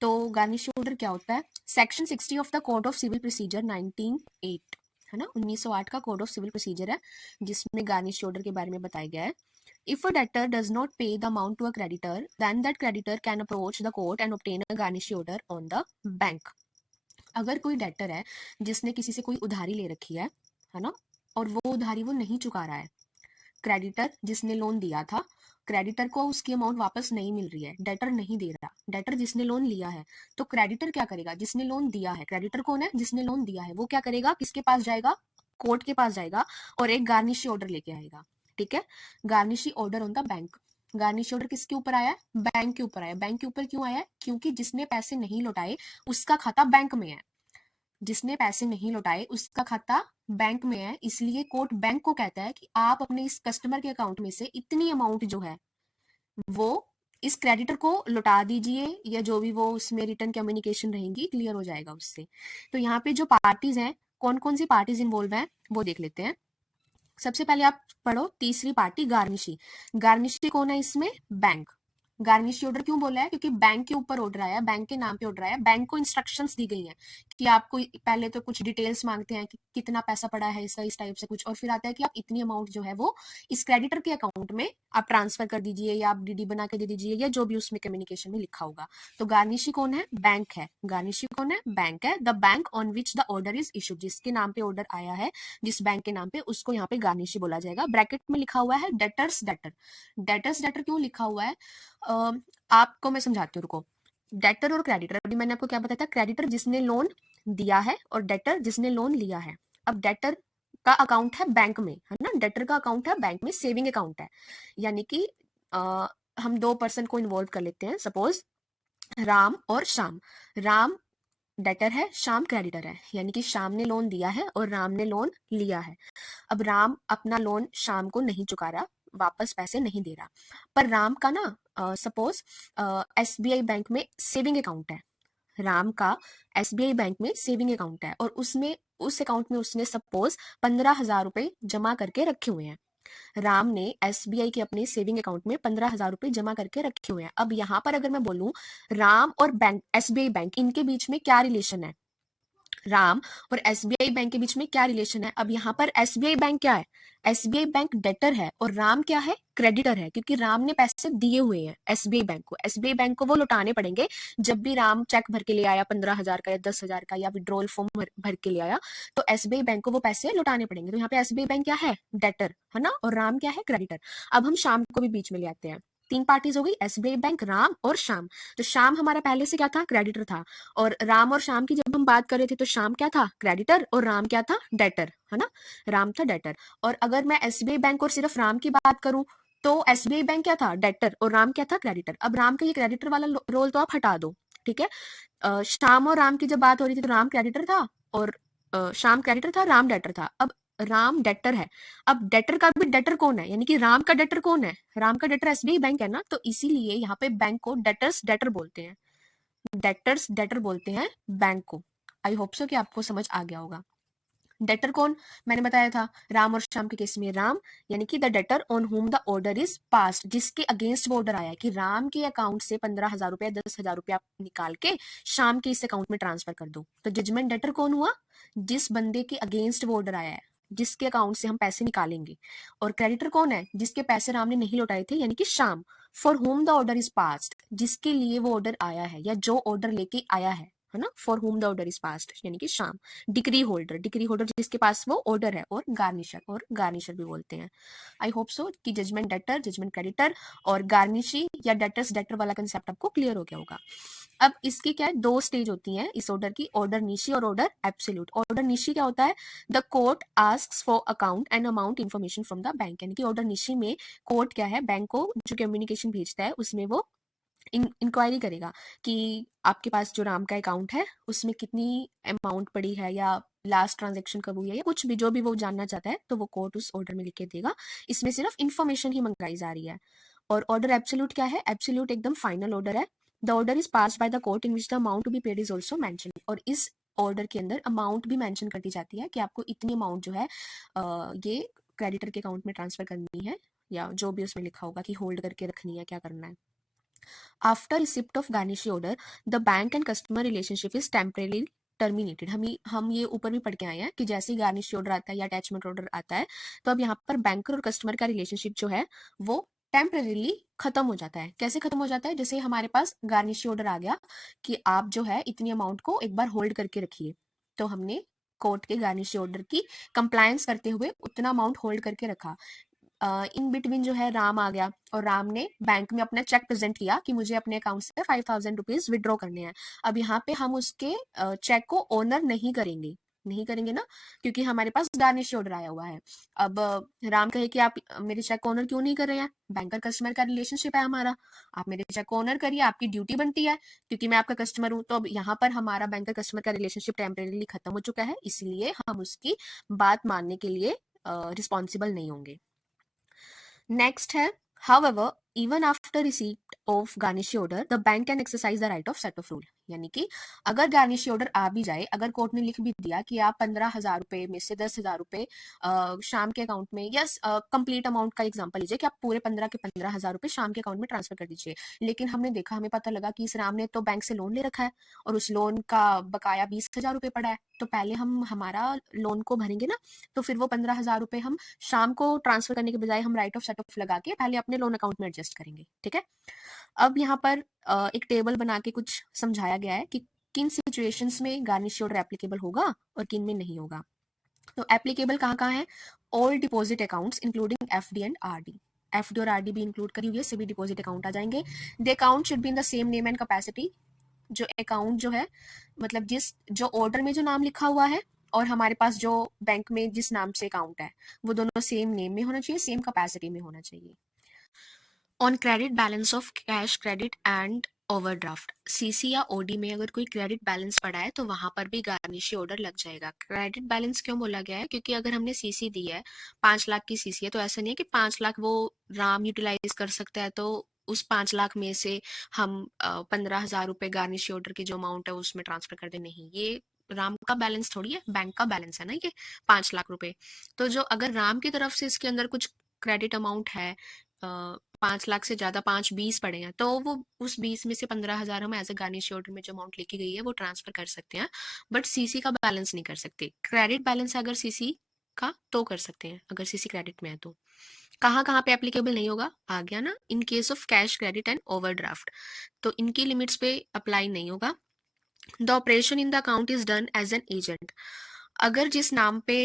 तो गार्निश ऑर्डर क्या होता है, section 60 of the code of civil procedure 1908 है ना, 1908 का कोड ऑफ सिविल प्रोसीजर है जिसमें गार्निश ऑर्डर के बारे में बताया गया है। If a debtor does not pay the amount to a creditor, then that creditor can approach the court and obtain a garnish order on the bank. अगर कोई डेटर है जिसने किसी से कोई उधारी ले रखी है ना, और वो उधारी वो नहीं चुका रहा है, क्रेडिटर जिसने लोन दिया था, क्रेडिटर को उसकी अमाउंट वापस नहीं मिल रही है, डेटर नहीं दे रहा, डेटर जिसने लोन लिया है, तो क्रेडिटर क्या करेगा, जिसने लोन दिया है, क्रेडिटर कौन है, जिसने लोन दिया है, वो क्या करेगा, किसके पास जाएगा, कोर्ट के पास जाएगा और एक गार्निशी ऑर्डर लेके आएगा, ठीक है। Garnishee order on the bank. Garnish order किसके ऊपर आया है, बैंक के ऊपर आया। बैंक के ऊपर क्यों आया है, क्योंकि जिसने पैसे नहीं लौटाए उसका खाता बैंक में है, जिसने पैसे नहीं लौटाए उसका खाता बैंक में है, इसलिए कोर्ट बैंक को कहता है कि आप अपने इस कस्टमर के अकाउंट में से इतनी अमाउंट जो है वो इस क्रेडिटर को लौटा दीजिए, या जो भी वो उसमें रिटर्न कम्युनिकेशन रहेंगी क्लियर हो जाएगा उससे। तो यहाँ पे जो पार्टीज हैं, कौन कौन सी पार्टीज इन्वॉल्व हैं वो देख लेते हैं। सबसे पहले आप पढ़ो तीसरी पार्टी गार्निशी। गार्निशी कौन है इसमें, बैंक। गार्निशी ऑर्डर क्यों बोला है, क्योंकि बैंक के ऊपर ऑर्डर आया, बैंक के नाम पे ऑर्डर आया, बैंक को इंस्ट्रक्शंस दी गई हैं कि आपको पहले तो कुछ डिटेल्स मांगते हैं कि कितना पैसा पड़ा है इसका, इस टाइप से कुछ, और फिर आता है कि आप इतनी अमाउंट जो है वो इस क्रेडिटर के अकाउंट में आप ट्रांसफर कर दीजिए, या आप डीडी बना के दे दीजिए, या जो भी उसमें कम्युनिकेशन में लिखा होगा। तो गार्निशी कौन है, बैंक है। गार्निशी कौन है, बैंक है। The bank on which the order is issued, जिसके नाम पे ऑर्डर आया है, जिस बैंक के नाम पे, उसको यहाँ पे गार्निशी बोला जाएगा। ब्रैकेट में लिखा हुआ है डेटर्स डेटर। डेटर्स डेटर क्यों लिखा हुआ है, आपको मैं समझाती हूँ, रुको। डेटर और क्रेडिटर, अभी मैंने आपको क्या बताया था, क्रेडिटर जिसने लोन दिया है और डेटर जिसने लोन लिया है। अब डेटर का अकाउंट है बैंक में, है ना, डेटर का अकाउंट है बैंक में, सेविंग अकाउंट है, यानी कि हम दो पर्सन को इन्वॉल्व कर लेते हैं, सपोज राम और श्याम। राम डेटर है, श्याम क्रेडिटर है, यानी कि श्याम ने लोन दिया है और राम ने लोन लिया है। अब राम अपना लोन श्याम को नहीं चुका रहा, वापस पैसे नहीं दे रहा, पर राम का ना सपोज एसबीआई बैंक में सेविंग अकाउंट है। राम का एसबीआई बैंक में सेविंग अकाउंट है, और उसमें उस अकाउंट में उसने सपोज 15,000 रुपए जमा करके रखे हुए हैं। राम ने एसबीआई के अपने सेविंग अकाउंट में 15,000 रुपए जमा करके रखे हुए हैं। अब यहाँ पर अगर मैं बोलूं राम और बैंक, एसबीआई बैंक, इनके बीच में क्या रिलेशन है, राम और एसबीआई बैंक के बीच में क्या रिलेशन है। अब यहाँ पर एसबीआई बैंक क्या है, एसबीआई बैंक डेटर है और राम क्या है, क्रेडिटर है, क्योंकि राम ने पैसे दिए हुए हैं एसबीआई बैंक को। एसबीआई बैंक को वो लौटाने पड़ेंगे जब भी राम चेक भर के ले आया 15,000 का या 10,000 का, या विड्रॉल फॉर्म भर के ले आया, तो एसबीआई बैंक को वो पैसे लौटाने पड़ेंगे। तो यहाँ पे एसबीआई बैंक क्या है, डेटर है ना, और राम क्या है, क्रेडिटर। अब हम श्याम को भी बीच में ले आते हैं। तीन पार्टीज हो गई, एसबीआई बैंक, राम और श्याम। तो श्याम हमारा पहले से क्या था, क्रेडिटर था, और राम और श्याम की जब हम बात कर रहे थे तो श्याम क्या था, क्रेडिटर, और राम क्या था, डेटर, है ना, राम था डेटर। और अगर मैं एसबीआई बैंक और सिर्फ राम की बात करूं तो एसबीआई बैंक क्या था, डेटर, और राम क्या था, क्रेडिटर। अब राम का ये क्रेडिटर वाला रोल तो आप हटा दो, ठीक है। श्याम और राम की जब बात हो रही थी तो राम क्रेडिटर था और श्याम क्रेडिटर था, राम डेटर था। अब राम डेटर है, अब डेटर का भी डेटर कौन है, यानी कि राम का डेटर कौन है, राम का डेटर एसबीआई बैंक है ना, तो इसीलिए यहाँ पे बैंक को डेटर्स डेटर बोलते हैं, डेटर्स डेटर बोलते हैं बैंक को। आई होप सो कि आपको समझ आ गया होगा। डेटर कौन, मैंने बताया था राम और श्याम के केस में राम, यानी कि the debtor on whom the order is passed, जिसके अगेंस्ट वो ऑर्डर आया है कि राम के अकाउंट से 15,000 रुपया 10,000 रुपया निकाल के श्याम के इस अकाउंट में ट्रांसफर कर दो। तो जजमेंट डेटर कौन हुआ, जिस बंदे के अगेंस्ट वो ऑर्डर आया है, जिसके अकाउंट से हम पैसे निकालेंगे। और क्रेडिटर कौन है, जिसके पैसे राम ने नहीं लौटाए थे, यानी कि Shyam. For home the order is passed, जिसके लिए वो ऑर्डर आया है या जो ऑर्डर लेके आया है ना, for home the order is passed यानी कि Shyam. Decree holder, decree holder जिसके पास वो ऑर्डर है, और गार्निशर भी बोलते हैं। आई होप सो कि जजमेंट डेटर, जजमेंट क्रेडिटर और गार्निशी या डेटर्स डेटर वाला कंसेप्ट आपको क्लियर हो गया होगा। अब इसकी क्या है, दो स्टेज होती हैं इस ऑर्डर की, ऑर्डर निशी और ऑर्डर एब्सोल्यूट। ऑर्डर निशी क्या होता है, the court asks for account and amount information from the bank, यानी कि ऑर्डर निशी में कोर्ट क्या है, बैंक को जो कम्युनिकेशन भेजता है उसमें वो इंक्वायरी करेगा कि आपके पास जो राम का अकाउंट है उसमें कितनी अमाउंट पड़ी है, या लास्ट ट्रांजैक्शन कब हुई है, या कुछ भी जो भी वो जानना चाहता है, तो वो कोर्ट उस ऑर्डर में लिख के देगा। इसमें सिर्फ इन्फॉर्मेशन ही मंगाई जा रही है। और ऑर्डर एब्सोल्यूट क्या है, एब्सोल्यूट एकदम फाइनल ऑर्डर है। The order is passed by the court in which the amount to be paid is also mention, और इस ऑर्डर के अंदर अमाउंट भी मेंशन कर दी जाती है कि आपको इतनी अमाउंट जो है ये क्रेडिटर के अकाउंट में ट्रांसफर करनी है, या जो भी उसमें लिखा होगा कि होल्ड करके रखनी है, क्या करना है। After receipt of garnish order, the bank and customer relationship is temporarily terminated. हम ये ऊपर भी पढ़ के आए हैं कि जैसे ही गार्निश ऑर्डर आता है या अटैचमेंट ऑर्डर आता है, तो अब यहाँ पर बैंकर और कस्टमर का रिलेशनशिप जो है वो टेम्परेरीली खत्म हो जाता है। कैसे खत्म हो जाता है, जैसे हमारे पास गार्निश ऑर्डर आ गया कि आप जो है इतनी अमाउंट को एक बार होल्ड करके रखिए, तो हमने कोर्ट के गार्निश ऑर्डर की कंप्लायंस करते हुए उतना अमाउंट होल्ड करके रखा। इन बिटवीन जो है राम आ गया और राम ने बैंक में अपना चेक प्रेजेंट किया कि मुझे अपने अकाउंट से 5,000 रुपीज विड्रॉ करने हैं। अब यहाँ पे हम उसके चेक को ऑनर नहीं करेंगे ना, क्योंकि हमारे पास गार्निश ऑर्डर आया हुआ है। अब राम कहे कि आप मेरे चेक को ऑनर क्यों नहीं कर रहे हैं, बैंकर कस्टमर का रिलेशनशिप है हमारा, आप मेरे चेक को ऑनर करिए, आपकी ड्यूटी बनती है क्योंकि मैं आपका कस्टमर हूं। तो अब यहाँ पर हमारा बैंकर कस्टमर का रिलेशनशिप टेम्परेरीली खत्म हो चुका है, इसलिए हम उसकी बात मानने के लिए रिस्पॉन्सिबल नहीं होंगे। नेक्स्ट है, however, even after receipt of garnish order, the bank can exercise the right of set of rule, यानी कि अगर गार्निश ऑर्डर आ भी जाए, अगर कोर्ट ने लिख भी दिया कि आप 15,000 रुपए में से 10,000 रुपए शाम के अकाउंट में, यस कंप्लीट अमाउंट का एग्जांपल लीजिए कि आप पूरे 15,000 रुपए शाम के अकाउंट में ट्रांसफर कर दीजिए, लेकिन हमने देखा, हमें पता लगा कि इस राम ने तो बैंक से लोन ले रखा है और उस लोन का बकाया 20,000 रुपए पड़ा है, तो पहले हम हमारा लोन को भरेंगे ना, तो फिर वो 15,000 रुपए हम शाम को ट्रांसफर करने के बजाय हम राइट ऑफ सेट ऑफ लगा के पहले अपने लोन अकाउंट में एडजस्ट करेंगे। ठीक है, अब यहाँ पर एक टेबल बना के कुछ समझाया गया है कि किन सिचुएशंस में गार्निश ऑर्डर एप्लीकेबल होगा और किन में नहीं होगा। तो एप्लीकेबल कहाँ कहाँ है, all deposit accounts including FD and RD, FD और आरडी भी इंक्लूड करी हुई है, सभी डिपॉजिट अकाउंट आ जाएंगे। The account should be in the same name and capacity, जो अकाउंट जो है मतलब जो ऑर्डर में जो नाम लिखा हुआ है और हमारे पास जो बैंक में जिस नाम से अकाउंट है, वो दोनों सेम नेम में होना चाहिए, सेम कैपेसिटी में होना चाहिए। On credit balance of cash credit and overdraft, CC या ओडी में अगर कोई क्रेडिट बैलेंस पड़ा है तो वहां पर भी गार्निशी ऑर्डर लग जाएगा। क्रेडिट बैलेंस क्यों बोला गया है, क्योंकि अगर हमने सीसी दी है 5 लाख की सीसी है, तो ऐसा नहीं है कि 5 लाख वो राम यूटिलाइज कर सकता है, तो उस 5 लाख में से हम 15,000 रुपए गार्निशी ऑर्डर की जो अमाउंट है उसमें ट्रांसफर कर दे, नहीं, ये राम का बैलेंस थोड़ी है, बैंक का बैलेंस है ना ये 5 लाख रुपए। तो जो अगर राम की तरफ से इसके अंदर कुछ क्रेडिट अमाउंट है, 5 लाख से ज्यादा 5-20 पड़े हैं, तो वो उस 20 में से 15,000 हम एज ए गार्निश ऑर्डर में जो अमाउंट लिखी गई है वो ट्रांसफर कर सकते हैं, बट सीसी का बैलेंस नहीं कर सकते। क्रेडिट बैलेंस है अगर सीसी का तो कर सकते हैं, अगर सीसी क्रेडिट में है तो। कहाँ कहाँ पे एप्लीकेबल नहीं होगा, आ गया ना, in case of cash credit and overdraft, तो इनकी लिमिट्स पे अप्लाई नहीं होगा। The operation in the account is done as an agent, अगर जिस नाम पे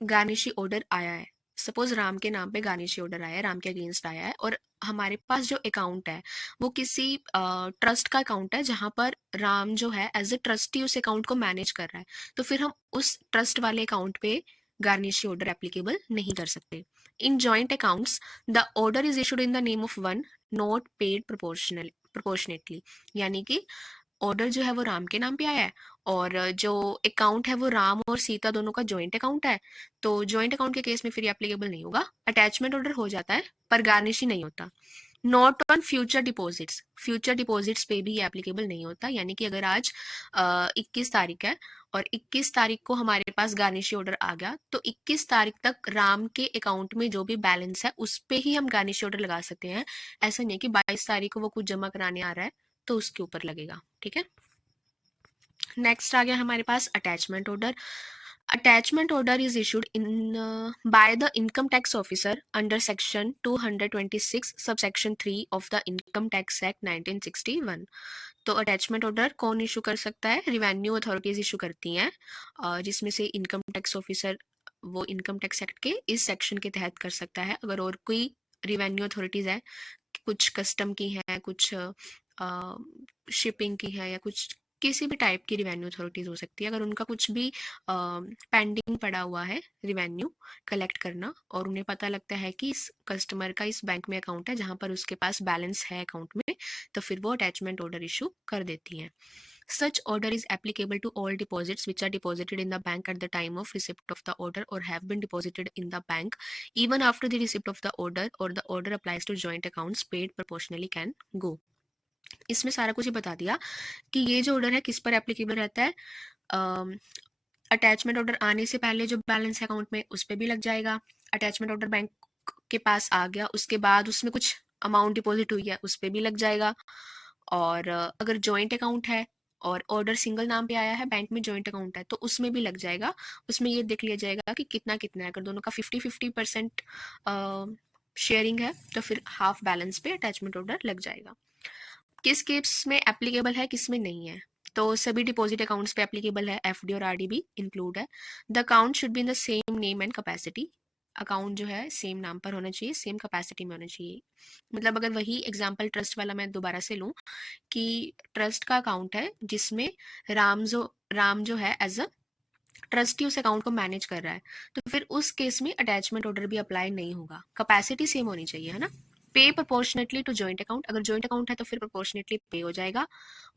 गार्निशी ऑर्डर आया है, सपोज राम के नाम पे गार्निशी ऑर्डर आया है, राम के अगेंस्ट आया है, और हमारे पास जो अकाउंट है वो किसी ट्रस्ट का अकाउंट है जहां पर राम जो है एज ए ट्रस्टी उस अकाउंट को मैनेज कर रहा है, तो फिर हम उस ट्रस्ट वाले अकाउंट पे गार्निशी ऑर्डर एप्लीकेबल नहीं कर सकते। In joint accounts the order is issued in the name of one, not paid proportionately, यानी कि ऑर्डर जो है वो राम के नाम पे आया है और जो अकाउंट है वो राम और सीता दोनों का जॉइंट अकाउंट है, तो जॉइंट अकाउंट के केस में फिर एप्लीकेबल नहीं होगा। अटैचमेंट ऑर्डर हो जाता है पर गार्निश ही नहीं होता। Not on future deposits, future deposits पे भी ये एप्लीकेबल नहीं होता। यानी कि अगर आज 21 तारीख है और 21 तारीख को हमारे पास गार्निशी ऑर्डर आ गया, तो 21 तारीख तक राम के अकाउंट में जो भी बैलेंस है उस पे ही हम गार्निशी ऑर्डर लगा सकते हैं। ऐसा नहीं है कि 22 तारीख को वो कुछ जमा कराने आ रहा है तो उसके ऊपर लगेगा। ठीक है, नेक्स्ट आ गया हमारे पास attachment order. Attachment order is issued by the income tax officer under section 226 subsection 3 of the Income Tax Act 1961। तो अटैचमेंट ऑर्डर कौन इशू कर सकता है? रिवेन्यू अथॉरिटीज इशू करती हैं, जिसमें से इनकम टैक्स ऑफिसर वो इनकम टैक्स एक्ट के इस सेक्शन के तहत कर सकता है। अगर और कोई रिवेन्यू अथॉरिटीज है, कुछ कस्टम की है, कुछ शिपिंग की है, या कुछ किसी भी टाइप की रिवेन्यू अथॉरिटीज हो सकती है, अगर उनका कुछ भी पेंडिंग पड़ा हुआ है रिवेन्यू कलेक्ट करना और उन्हें पता लगता है कि इस कस्टमर का इस बैंक में अकाउंट है जहां पर उसके पास बैलेंस है अकाउंट में, तो फिर वो अटैचमेंट ऑर्डर इशू कर देती हैं। Such order is applicable to all deposits which are deposited in the bank at the time of receipt of the order or have been deposited in the bank even after the receipt of the order, or the order applies to joint accounts paid proportionally can go। इसमें सारा कुछ ही बता दिया कि ये जो order है किस पर एप्लीकेबल रहता है। अटैचमेंट ऑर्डर आने से पहले जो बैलेंस है अकाउंट में उस पर भी लग जाएगा। अटैचमेंट ऑर्डर बैंक के पास आ गया, उसके बाद उसमें कुछ अमाउंट डिपॉजिट हुई है उस पर भी लग जाएगा। और अगर जॉइंट अकाउंट है और ऑर्डर सिंगल नाम पे आया है, बैंक में जॉइंट अकाउंट है, तो उसमें भी लग जाएगा। उसमें ये देख लिया जाएगा कि कितना कितना है। अगर दोनों का 50-50% शेयरिंग है तो फिर हाफ बैलेंस पे अटैचमेंट ऑर्डर लग जाएगा। किस केस में एप्लीकेबल है, किस में नहीं है? तो सभी डिपॉजिट अकाउंट्स पे एप्लीकेबल है, एफडी और आरडी भी इंक्लूड है। The account should be in the same name and capacity. Account जो है सेम नाम पर होना चाहिए, सेम कैपेसिटी में होना चाहिए। मतलब अगर वही एग्जांपल ट्रस्ट वाला मैं दोबारा से लूं कि ट्रस्ट का अकाउंट है जिसमें राम जो है एज अ ट्रस्टी उस अकाउंट को मैनेज कर रहा है, तो फिर उस केस में अटैचमेंट ऑर्डर भी अप्लाई नहीं होगा। कैपेसिटी सेम होनी चाहिए, है ना। पे प्रोपोर्शनेटली टू जॉइंट अकाउंट, अगर जॉइंट अकाउंट है तो फिर प्रोपोर्शनेटली पे हो जाएगा।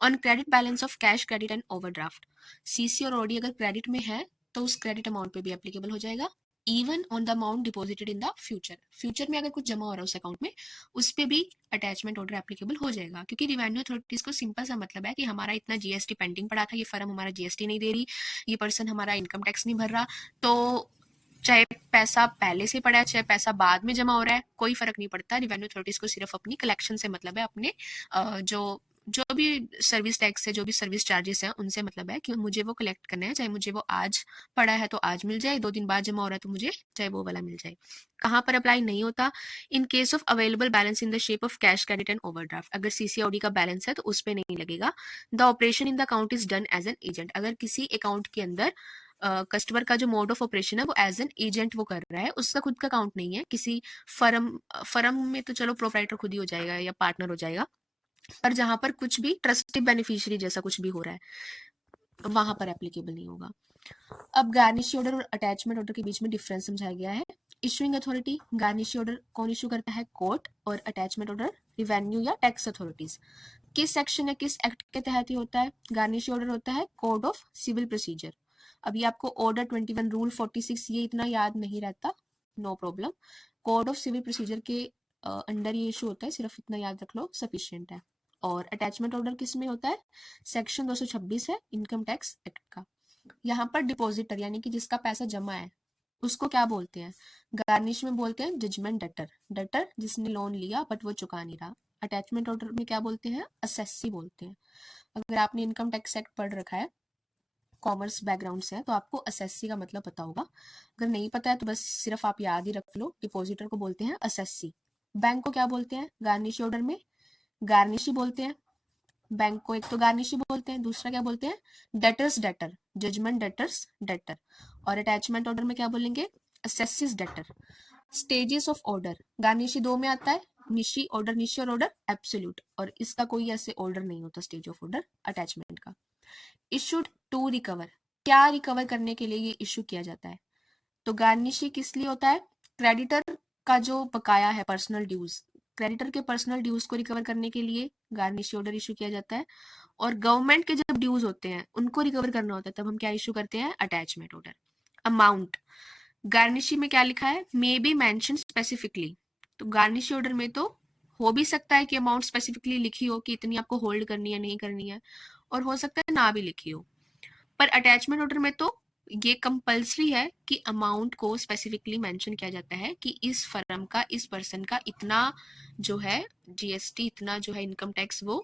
On credit balance of cash credit and overdraft, CC और ओडी अगर क्रेडिट में है तो उस क्रेडिट अमाउंट पे भी एप्लीकेबल हो जाएगा। Even on the amount deposited in the future, future में अगर कुछ जमा हो रहा है उस अकाउंट में, उस पे भी अटैचमेंट ऑर्डर एप्लीकेबल हो जाएगा। क्योंकि रिवेन्यू अथॉरिटीज को सिंपल सा मतलब है कि हमारा इतना जीएसटी पेंडिंग पड़ा था, ये फर्म हमारा जीएसटी नहीं दे रही, ये पर्सन हमारा इनकम टैक्स नहीं भर रहा, तो चाहे पैसा पहले से पड़ा है चाहे पैसा बाद में जमा हो रहा है, कोई फर्क नहीं पड़ता। रिवेन्यू अथॉरिटीज को सिर्फ अपनी कलेक्शन से मतलब है, अपने जो भी सर्विस टैक्स है, जो भी सर्विस चार्जेस हैं, उनसे मतलब है कि मुझे वो कलेक्ट करना है। चाहे मुझे वो आज पड़ा है तो आज मिल जाए, 2 दिन बाद जमा हो रहा है तो मुझे चाहे वो वाला मिल जाए। कहाँ पर अप्लाई नहीं होता? In case of available balance in the shape of cash credit and overdraft, अगर सीसीओडी का बैलेंस है तो उस पर नहीं लगेगा। The operation in the account is done as an agent, अगर किसी अकाउंट के अंदर कस्टमर का जो मोड ऑफ ऑपरेशन है वो एज एन एजेंट वो कर रहा है, उसका खुद का अकाउंट नहीं है। किसी फर्म में तो चलो प्रोप्राइटर खुद ही हो जाएगा या पार्टनर हो जाएगा, पर जहां पर कुछ भी ट्रस्टी बेनिफिशियरी जैसा कुछ भी हो रहा है वहां पर एप्लीकेबल नहीं होगा। अब गार्निशी ऑर्डर और अटैचमेंट ऑर्डर के बीच में डिफरेंस समझाया गया है। इशुइंग अथॉरिटी, गार्निशी ऑर्डर कौन इशू करता है? कोर्ट। और अटैचमेंट ऑर्डर रिवेन्यू या टैक्स अथॉरिटीज। किस सेक्शन या किस एक्ट के तहत ही होता है? गार्निशी ऑर्डर होता है कोड ऑफ सिविल प्रोसीजर। अभी आपको ऑर्डर 21 रूल 46 ये इतना याद नहीं रहता, no problem. Code of civil procedure के अंडर ये इशू होता है, सिर्फ इतना याद रख लो, सफिशियंट है। और अटैचमेंट ऑर्डर किस में होता है? सेक्शन 226 है इनकम टैक्स एक्ट का। यहाँ पर डिपॉजिटर यानी कि जिसका पैसा जमा है उसको क्या बोलते हैं? गार्निश में बोलते हैं जजमेंट डेटर, डेटर जिसने लोन लिया बट वो चुका नहीं रहा। अटैचमेंट ऑर्डर में क्या बोलते हैं? असेसी बोलते हैं। अगर आपने इनकम टैक्स एक्ट पढ़ रखा है, कॉमर्स बैकग्राउंड से है, तो आपको असेसी का मतलब पता होगा। अगर नहीं पता है तो बस सिर्फ आप याद ही रख लो, डिपॉजिटर को बोलते हैं असेसी। बैंक को क्या बोलते हैं? गार्निश ऑर्डर में गार्निशी बोलते हैं बैंक को, एक तो गार्निशी बोलते हैं, दूसरा क्या बोलते हैं? Debtors debtor, judgment debtors debtor. और अटैचमेंट ऑर्डर में क्या बोलेंगे? असेसिस debtor. Stages of order, garnishee 2 में आता है, निशी ऑर्डर, निशी और ऑर्डर एब्सोल्यूट, और इसका कोई ऐसे ऑर्डर नहीं होता स्टेज ऑफ ऑर्डर अटैचमेंट का। इशूड टू रिकवर, क्या रिकवर करने के लिए ये इशू किया जाता है? तो गार्निशी किस लिए होता है? क्रेडिटर का जो बकाया है पर्सनल ड्यूज, क्रेडिटर के पर्सनल ड्यूज को रिकवर करने के लिए गार्निशी ऑर्डर इशू किया जाता है। और गवर्नमेंट के जब ड्यूज होते हैं उनको रिकवर करना होता है तब हम क्या इशू करते हैं? Attachment order. अमाउंट, गार्निशी में क्या लिखा है? मे बी मेंशन स्पेसिफिकली, तो गार्निशी ऑर्डर में तो हो भी सकता है कि अमाउंट स्पेसिफिकली लिखी हो कि इतनी आपको होल्ड करनी है नहीं करनी है, और हो सकता है ना भी लिखी हो। पर अटैचमेंट ऑर्डर में तो ये कंपल्सरी है कि अमाउंट को स्पेसिफिकली मेंशन किया जाता है कि इस फर्म का, इस पर्सन का इतना जो है जीएसटी, इतना जो है इनकम टैक्स वो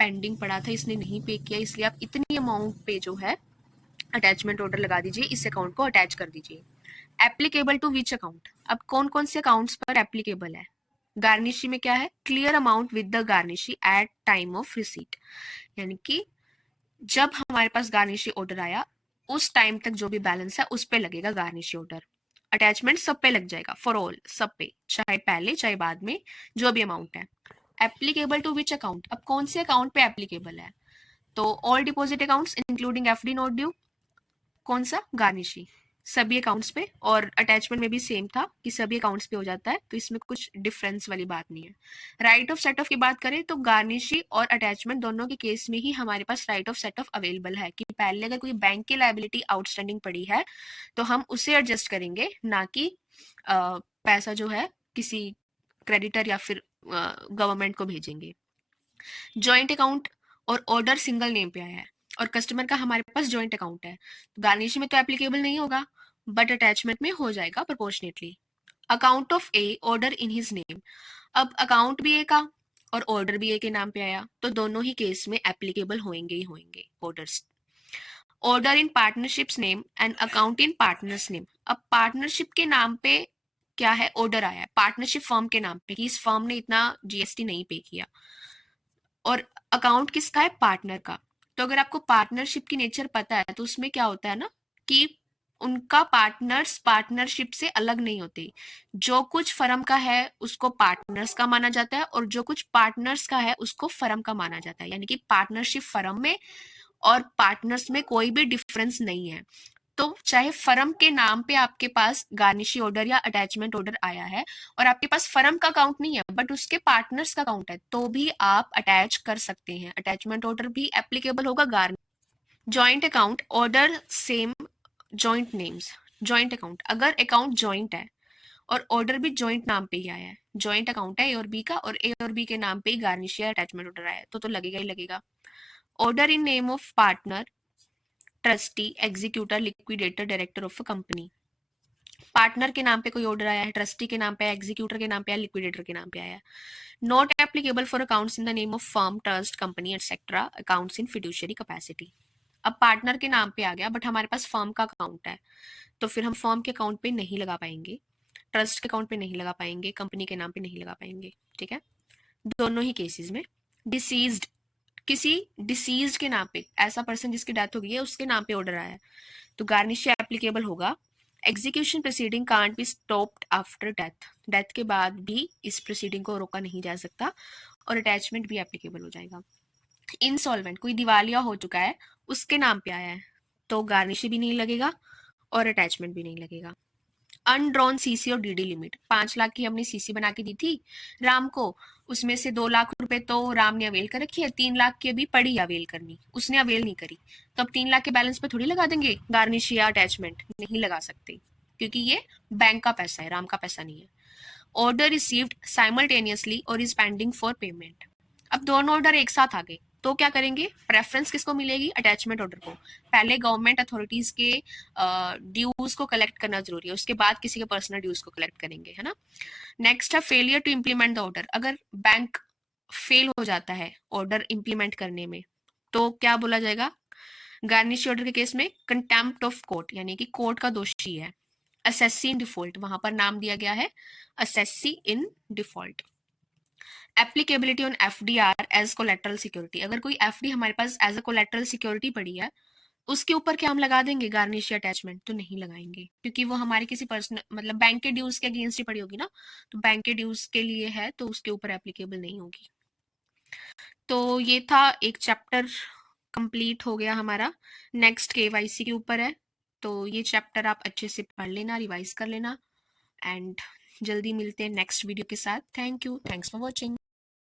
पेंडिंग पड़ा था, इसने नहीं पे किया, इसलिए आप इतनी अमाउंट पे जो है अटैचमेंट ऑर्डर लगा दीजिए, इस अकाउंट को अटैच कर दीजिए। एप्लीकेबल टू विच अकाउंट, अब कौन कौन से अकाउंट्स पर एप्लीकेबल है? गार्निशी में क्या है? Clear amount with the garnishee at time of receipt, यानी कि जब हमारे पास गार्निशी ऑर्डर आया उस टाइम तक जो भी बैलेंस है उस पे लगेगा गार्निशी ऑर्डर। अटैचमेंट सब पे लग जाएगा, फॉर ऑल, सब पे, चाहे पहले चाहे बाद में, जो भी अमाउंट है। एप्लीकेबल टू विच अकाउंट, अब कौन से अकाउंट पे एप्लीकेबल है? तो all deposit accounts including FD note due, कौन सा? गार्निशी, सभी अकाउंट्स पे। और अटैचमेंट में भी सेम था कि सभी अकाउंट्स पे हो जाता है, तो इसमें कुछ डिफरेंस वाली बात नहीं है। राइट ऑफ सेट ऑफ की बात करें तो गार्निशी और अटैचमेंट दोनों के केस में ही हमारे पास right of set off available है कि पहले अगर कोई बैंक की लायबिलिटी आउटस्टैंडिंग पड़ी है तो हम उसे एडजस्ट करेंगे, ना कि पैसा जो है किसी क्रेडिटर या फिर गवर्नमेंट को भेजेंगे। जॉइंट अकाउंट और ऑर्डर सिंगल नेम पे आया है और कस्टमर का हमारे पास जॉइंट अकाउंट है, गार्निश में तो एप्लीकेबल नहीं होगा, बट अटैचमेंट में हो जाएगा proportionately. Account of A, order in his name, अब अकाउंट भी ए का और ऑर्डर भी ए के नाम पे आया, तो दोनों ही केस में एप्लीकेबल होंगे ही होंगे orders. Order in partnerships name and account in partners name, अब पार्टनरशिप के नाम पे क्या है? ऑर्डर आया है पार्टनरशिप फर्म के नाम पे कि इस फर्म ने इतना जीएसटी नहीं पे किया, और अकाउंट किसका है? पार्टनर का। तो अगर आपको पार्टनरशिप की नेचर पता है तो उसमें क्या होता है ना कि उनका पार्टनर्स पार्टनरशिप से अलग नहीं होते। जो कुछ फर्म का है उसको पार्टनर्स का माना जाता है और जो कुछ पार्टनर्स का है उसको फर्म का माना जाता है, यानी कि पार्टनरशिप फर्म में और पार्टनर्स में कोई भी डिफरेंस नहीं है। तो चाहे फर्म के नाम पे आपके पास गार्निशी ऑर्डर या अटैचमेंट ऑर्डर आया है और आपके पास फर्म का अकाउंट नहीं है बट उसके पार्टनर्स का अकाउंट है, तो भी आप अटैच कर सकते हैं, अटैचमेंट ऑर्डर भी एप्लीकेबल होगा। Joint account, order same, joint names. Joint account, अगर अकाउंट जॉइंट है और ऑर्डर भी जॉइंट नाम पे ही आया है, जॉइंट अकाउंट है ए और बी का और ए और बी के नाम पे ही गार्निशी या अटैचमेंट ऑर्डर आया है, तो लगेगा ही लगेगा। Order in name of partner, trustee, executor, liquidator, director of a company, partner के नाम पे कोई ऑर्डर आया है, ट्रस्टी के नाम पे आया, एग्जीक्यूटर के नाम पे आया, लिक्विडेटर के नाम पे आया। Not applicable for accounts in the name of firm, trust, company etcetera, accounts in fiduciary capacity. अब पार्टनर के नाम पे आ गया बट हमारे पास फर्म का अकाउंट है, तो फिर हम फर्म के अकाउंट पे नहीं लगा पाएंगे, ट्रस्ट के अकाउंट पे नहीं लगा पाएंगे, कंपनी के नाम पे नहीं लगा पाएंगे। ठीक है, दोनों ही केसेस में। डिसीज्ड, किसी डिसीज्ड के नाम पे, ऐसा पर्सन जिसकी डेथ हो गई है उसके नाम पे ऑर्डर आया है, तो गार्निश एप्लीकेबल होगा। Execution proceeding can't be stopped after death, death के बाद भी इस प्रोसीडिंग को रोका नहीं जा सकता, और अटैचमेंट भी एप्लीकेबल हो जाएगा। इंसॉल्वेंट, कोई दिवालिया हो चुका है उसके नाम पे आया है, तो गार्निश भी नहीं लगेगा और अटैचमेंट भी नहीं लगेगा। अनड्रॉन सीसी और डीडी लिमिट, 5 लाख की हमने सीसी बना के दी थी राम को, उसमें से 2 लाख रुपए तो राम ने अवेल कर रखी है, 3 लाख की अभी पड़ी अवेल करनी, उसने अवेल नहीं करी, तो अब 3 लाख के बैलेंस पे थोड़ी लगा देंगे गार्निश या अटैचमेंट, नहीं लगा सकते क्योंकि ये बैंक का पैसा है, राम का पैसा नहीं है। ऑर्डर रिसीव्ड साइमल्टेनियसली और इज पेंडिंग फॉर पेमेंट, अब दोनों ऑर्डर एक साथ आ गए तो क्या करेंगे? प्रेफरेंस किसको मिलेगी? अटैचमेंट ऑर्डर को। पहले गवर्नमेंट अथॉरिटीज के ड्यूज को कलेक्ट करना जरूरी है, उसके बाद किसी के पर्सनल ड्यूज को कलेक्ट करेंगे, है ना। नेक्स्ट है failure to implement the order, अगर बैंक फेल हो जाता है ऑर्डर इंप्लीमेंट करने में तो क्या बोला जाएगा? गार्निश ऑर्डर के केस में कंटेम्प्ट ऑफ कोर्ट, यानी कि कोर्ट का दोषी है। असेसी इन डिफॉल्ट, वहां पर नाम दिया गया है assessee in default. Applicability on FDR as collateral security, अगर कोई एफडी हमारे पास एज अ कोलेटरल सिक्योरिटी पड़ी है उसके ऊपर क्या हम लगा देंगे गार्निश या अटैचमेंट? तो नहीं लगाएंगे क्योंकि वो हमारे किसी पर्सनल मतलब बैंक के ड्यूज के अगेंस्ट ही पड़ी होगी ना, तो बैंक के ड्यूज के लिए है तो उसके ऊपर एप्लीकेबल नहीं होगी। तो ये था एक चैप्टर कंप्लीट हो गया हमारा। नेक्स्ट केवाईसी के ऊपर है, तो ये चैप्टर आप अच्छे से पढ़ लेना, रिवाइज कर लेना, एंड जल्दी मिलते हैं नेक्स्ट वीडियो के साथ। Thank you, thanks for watching.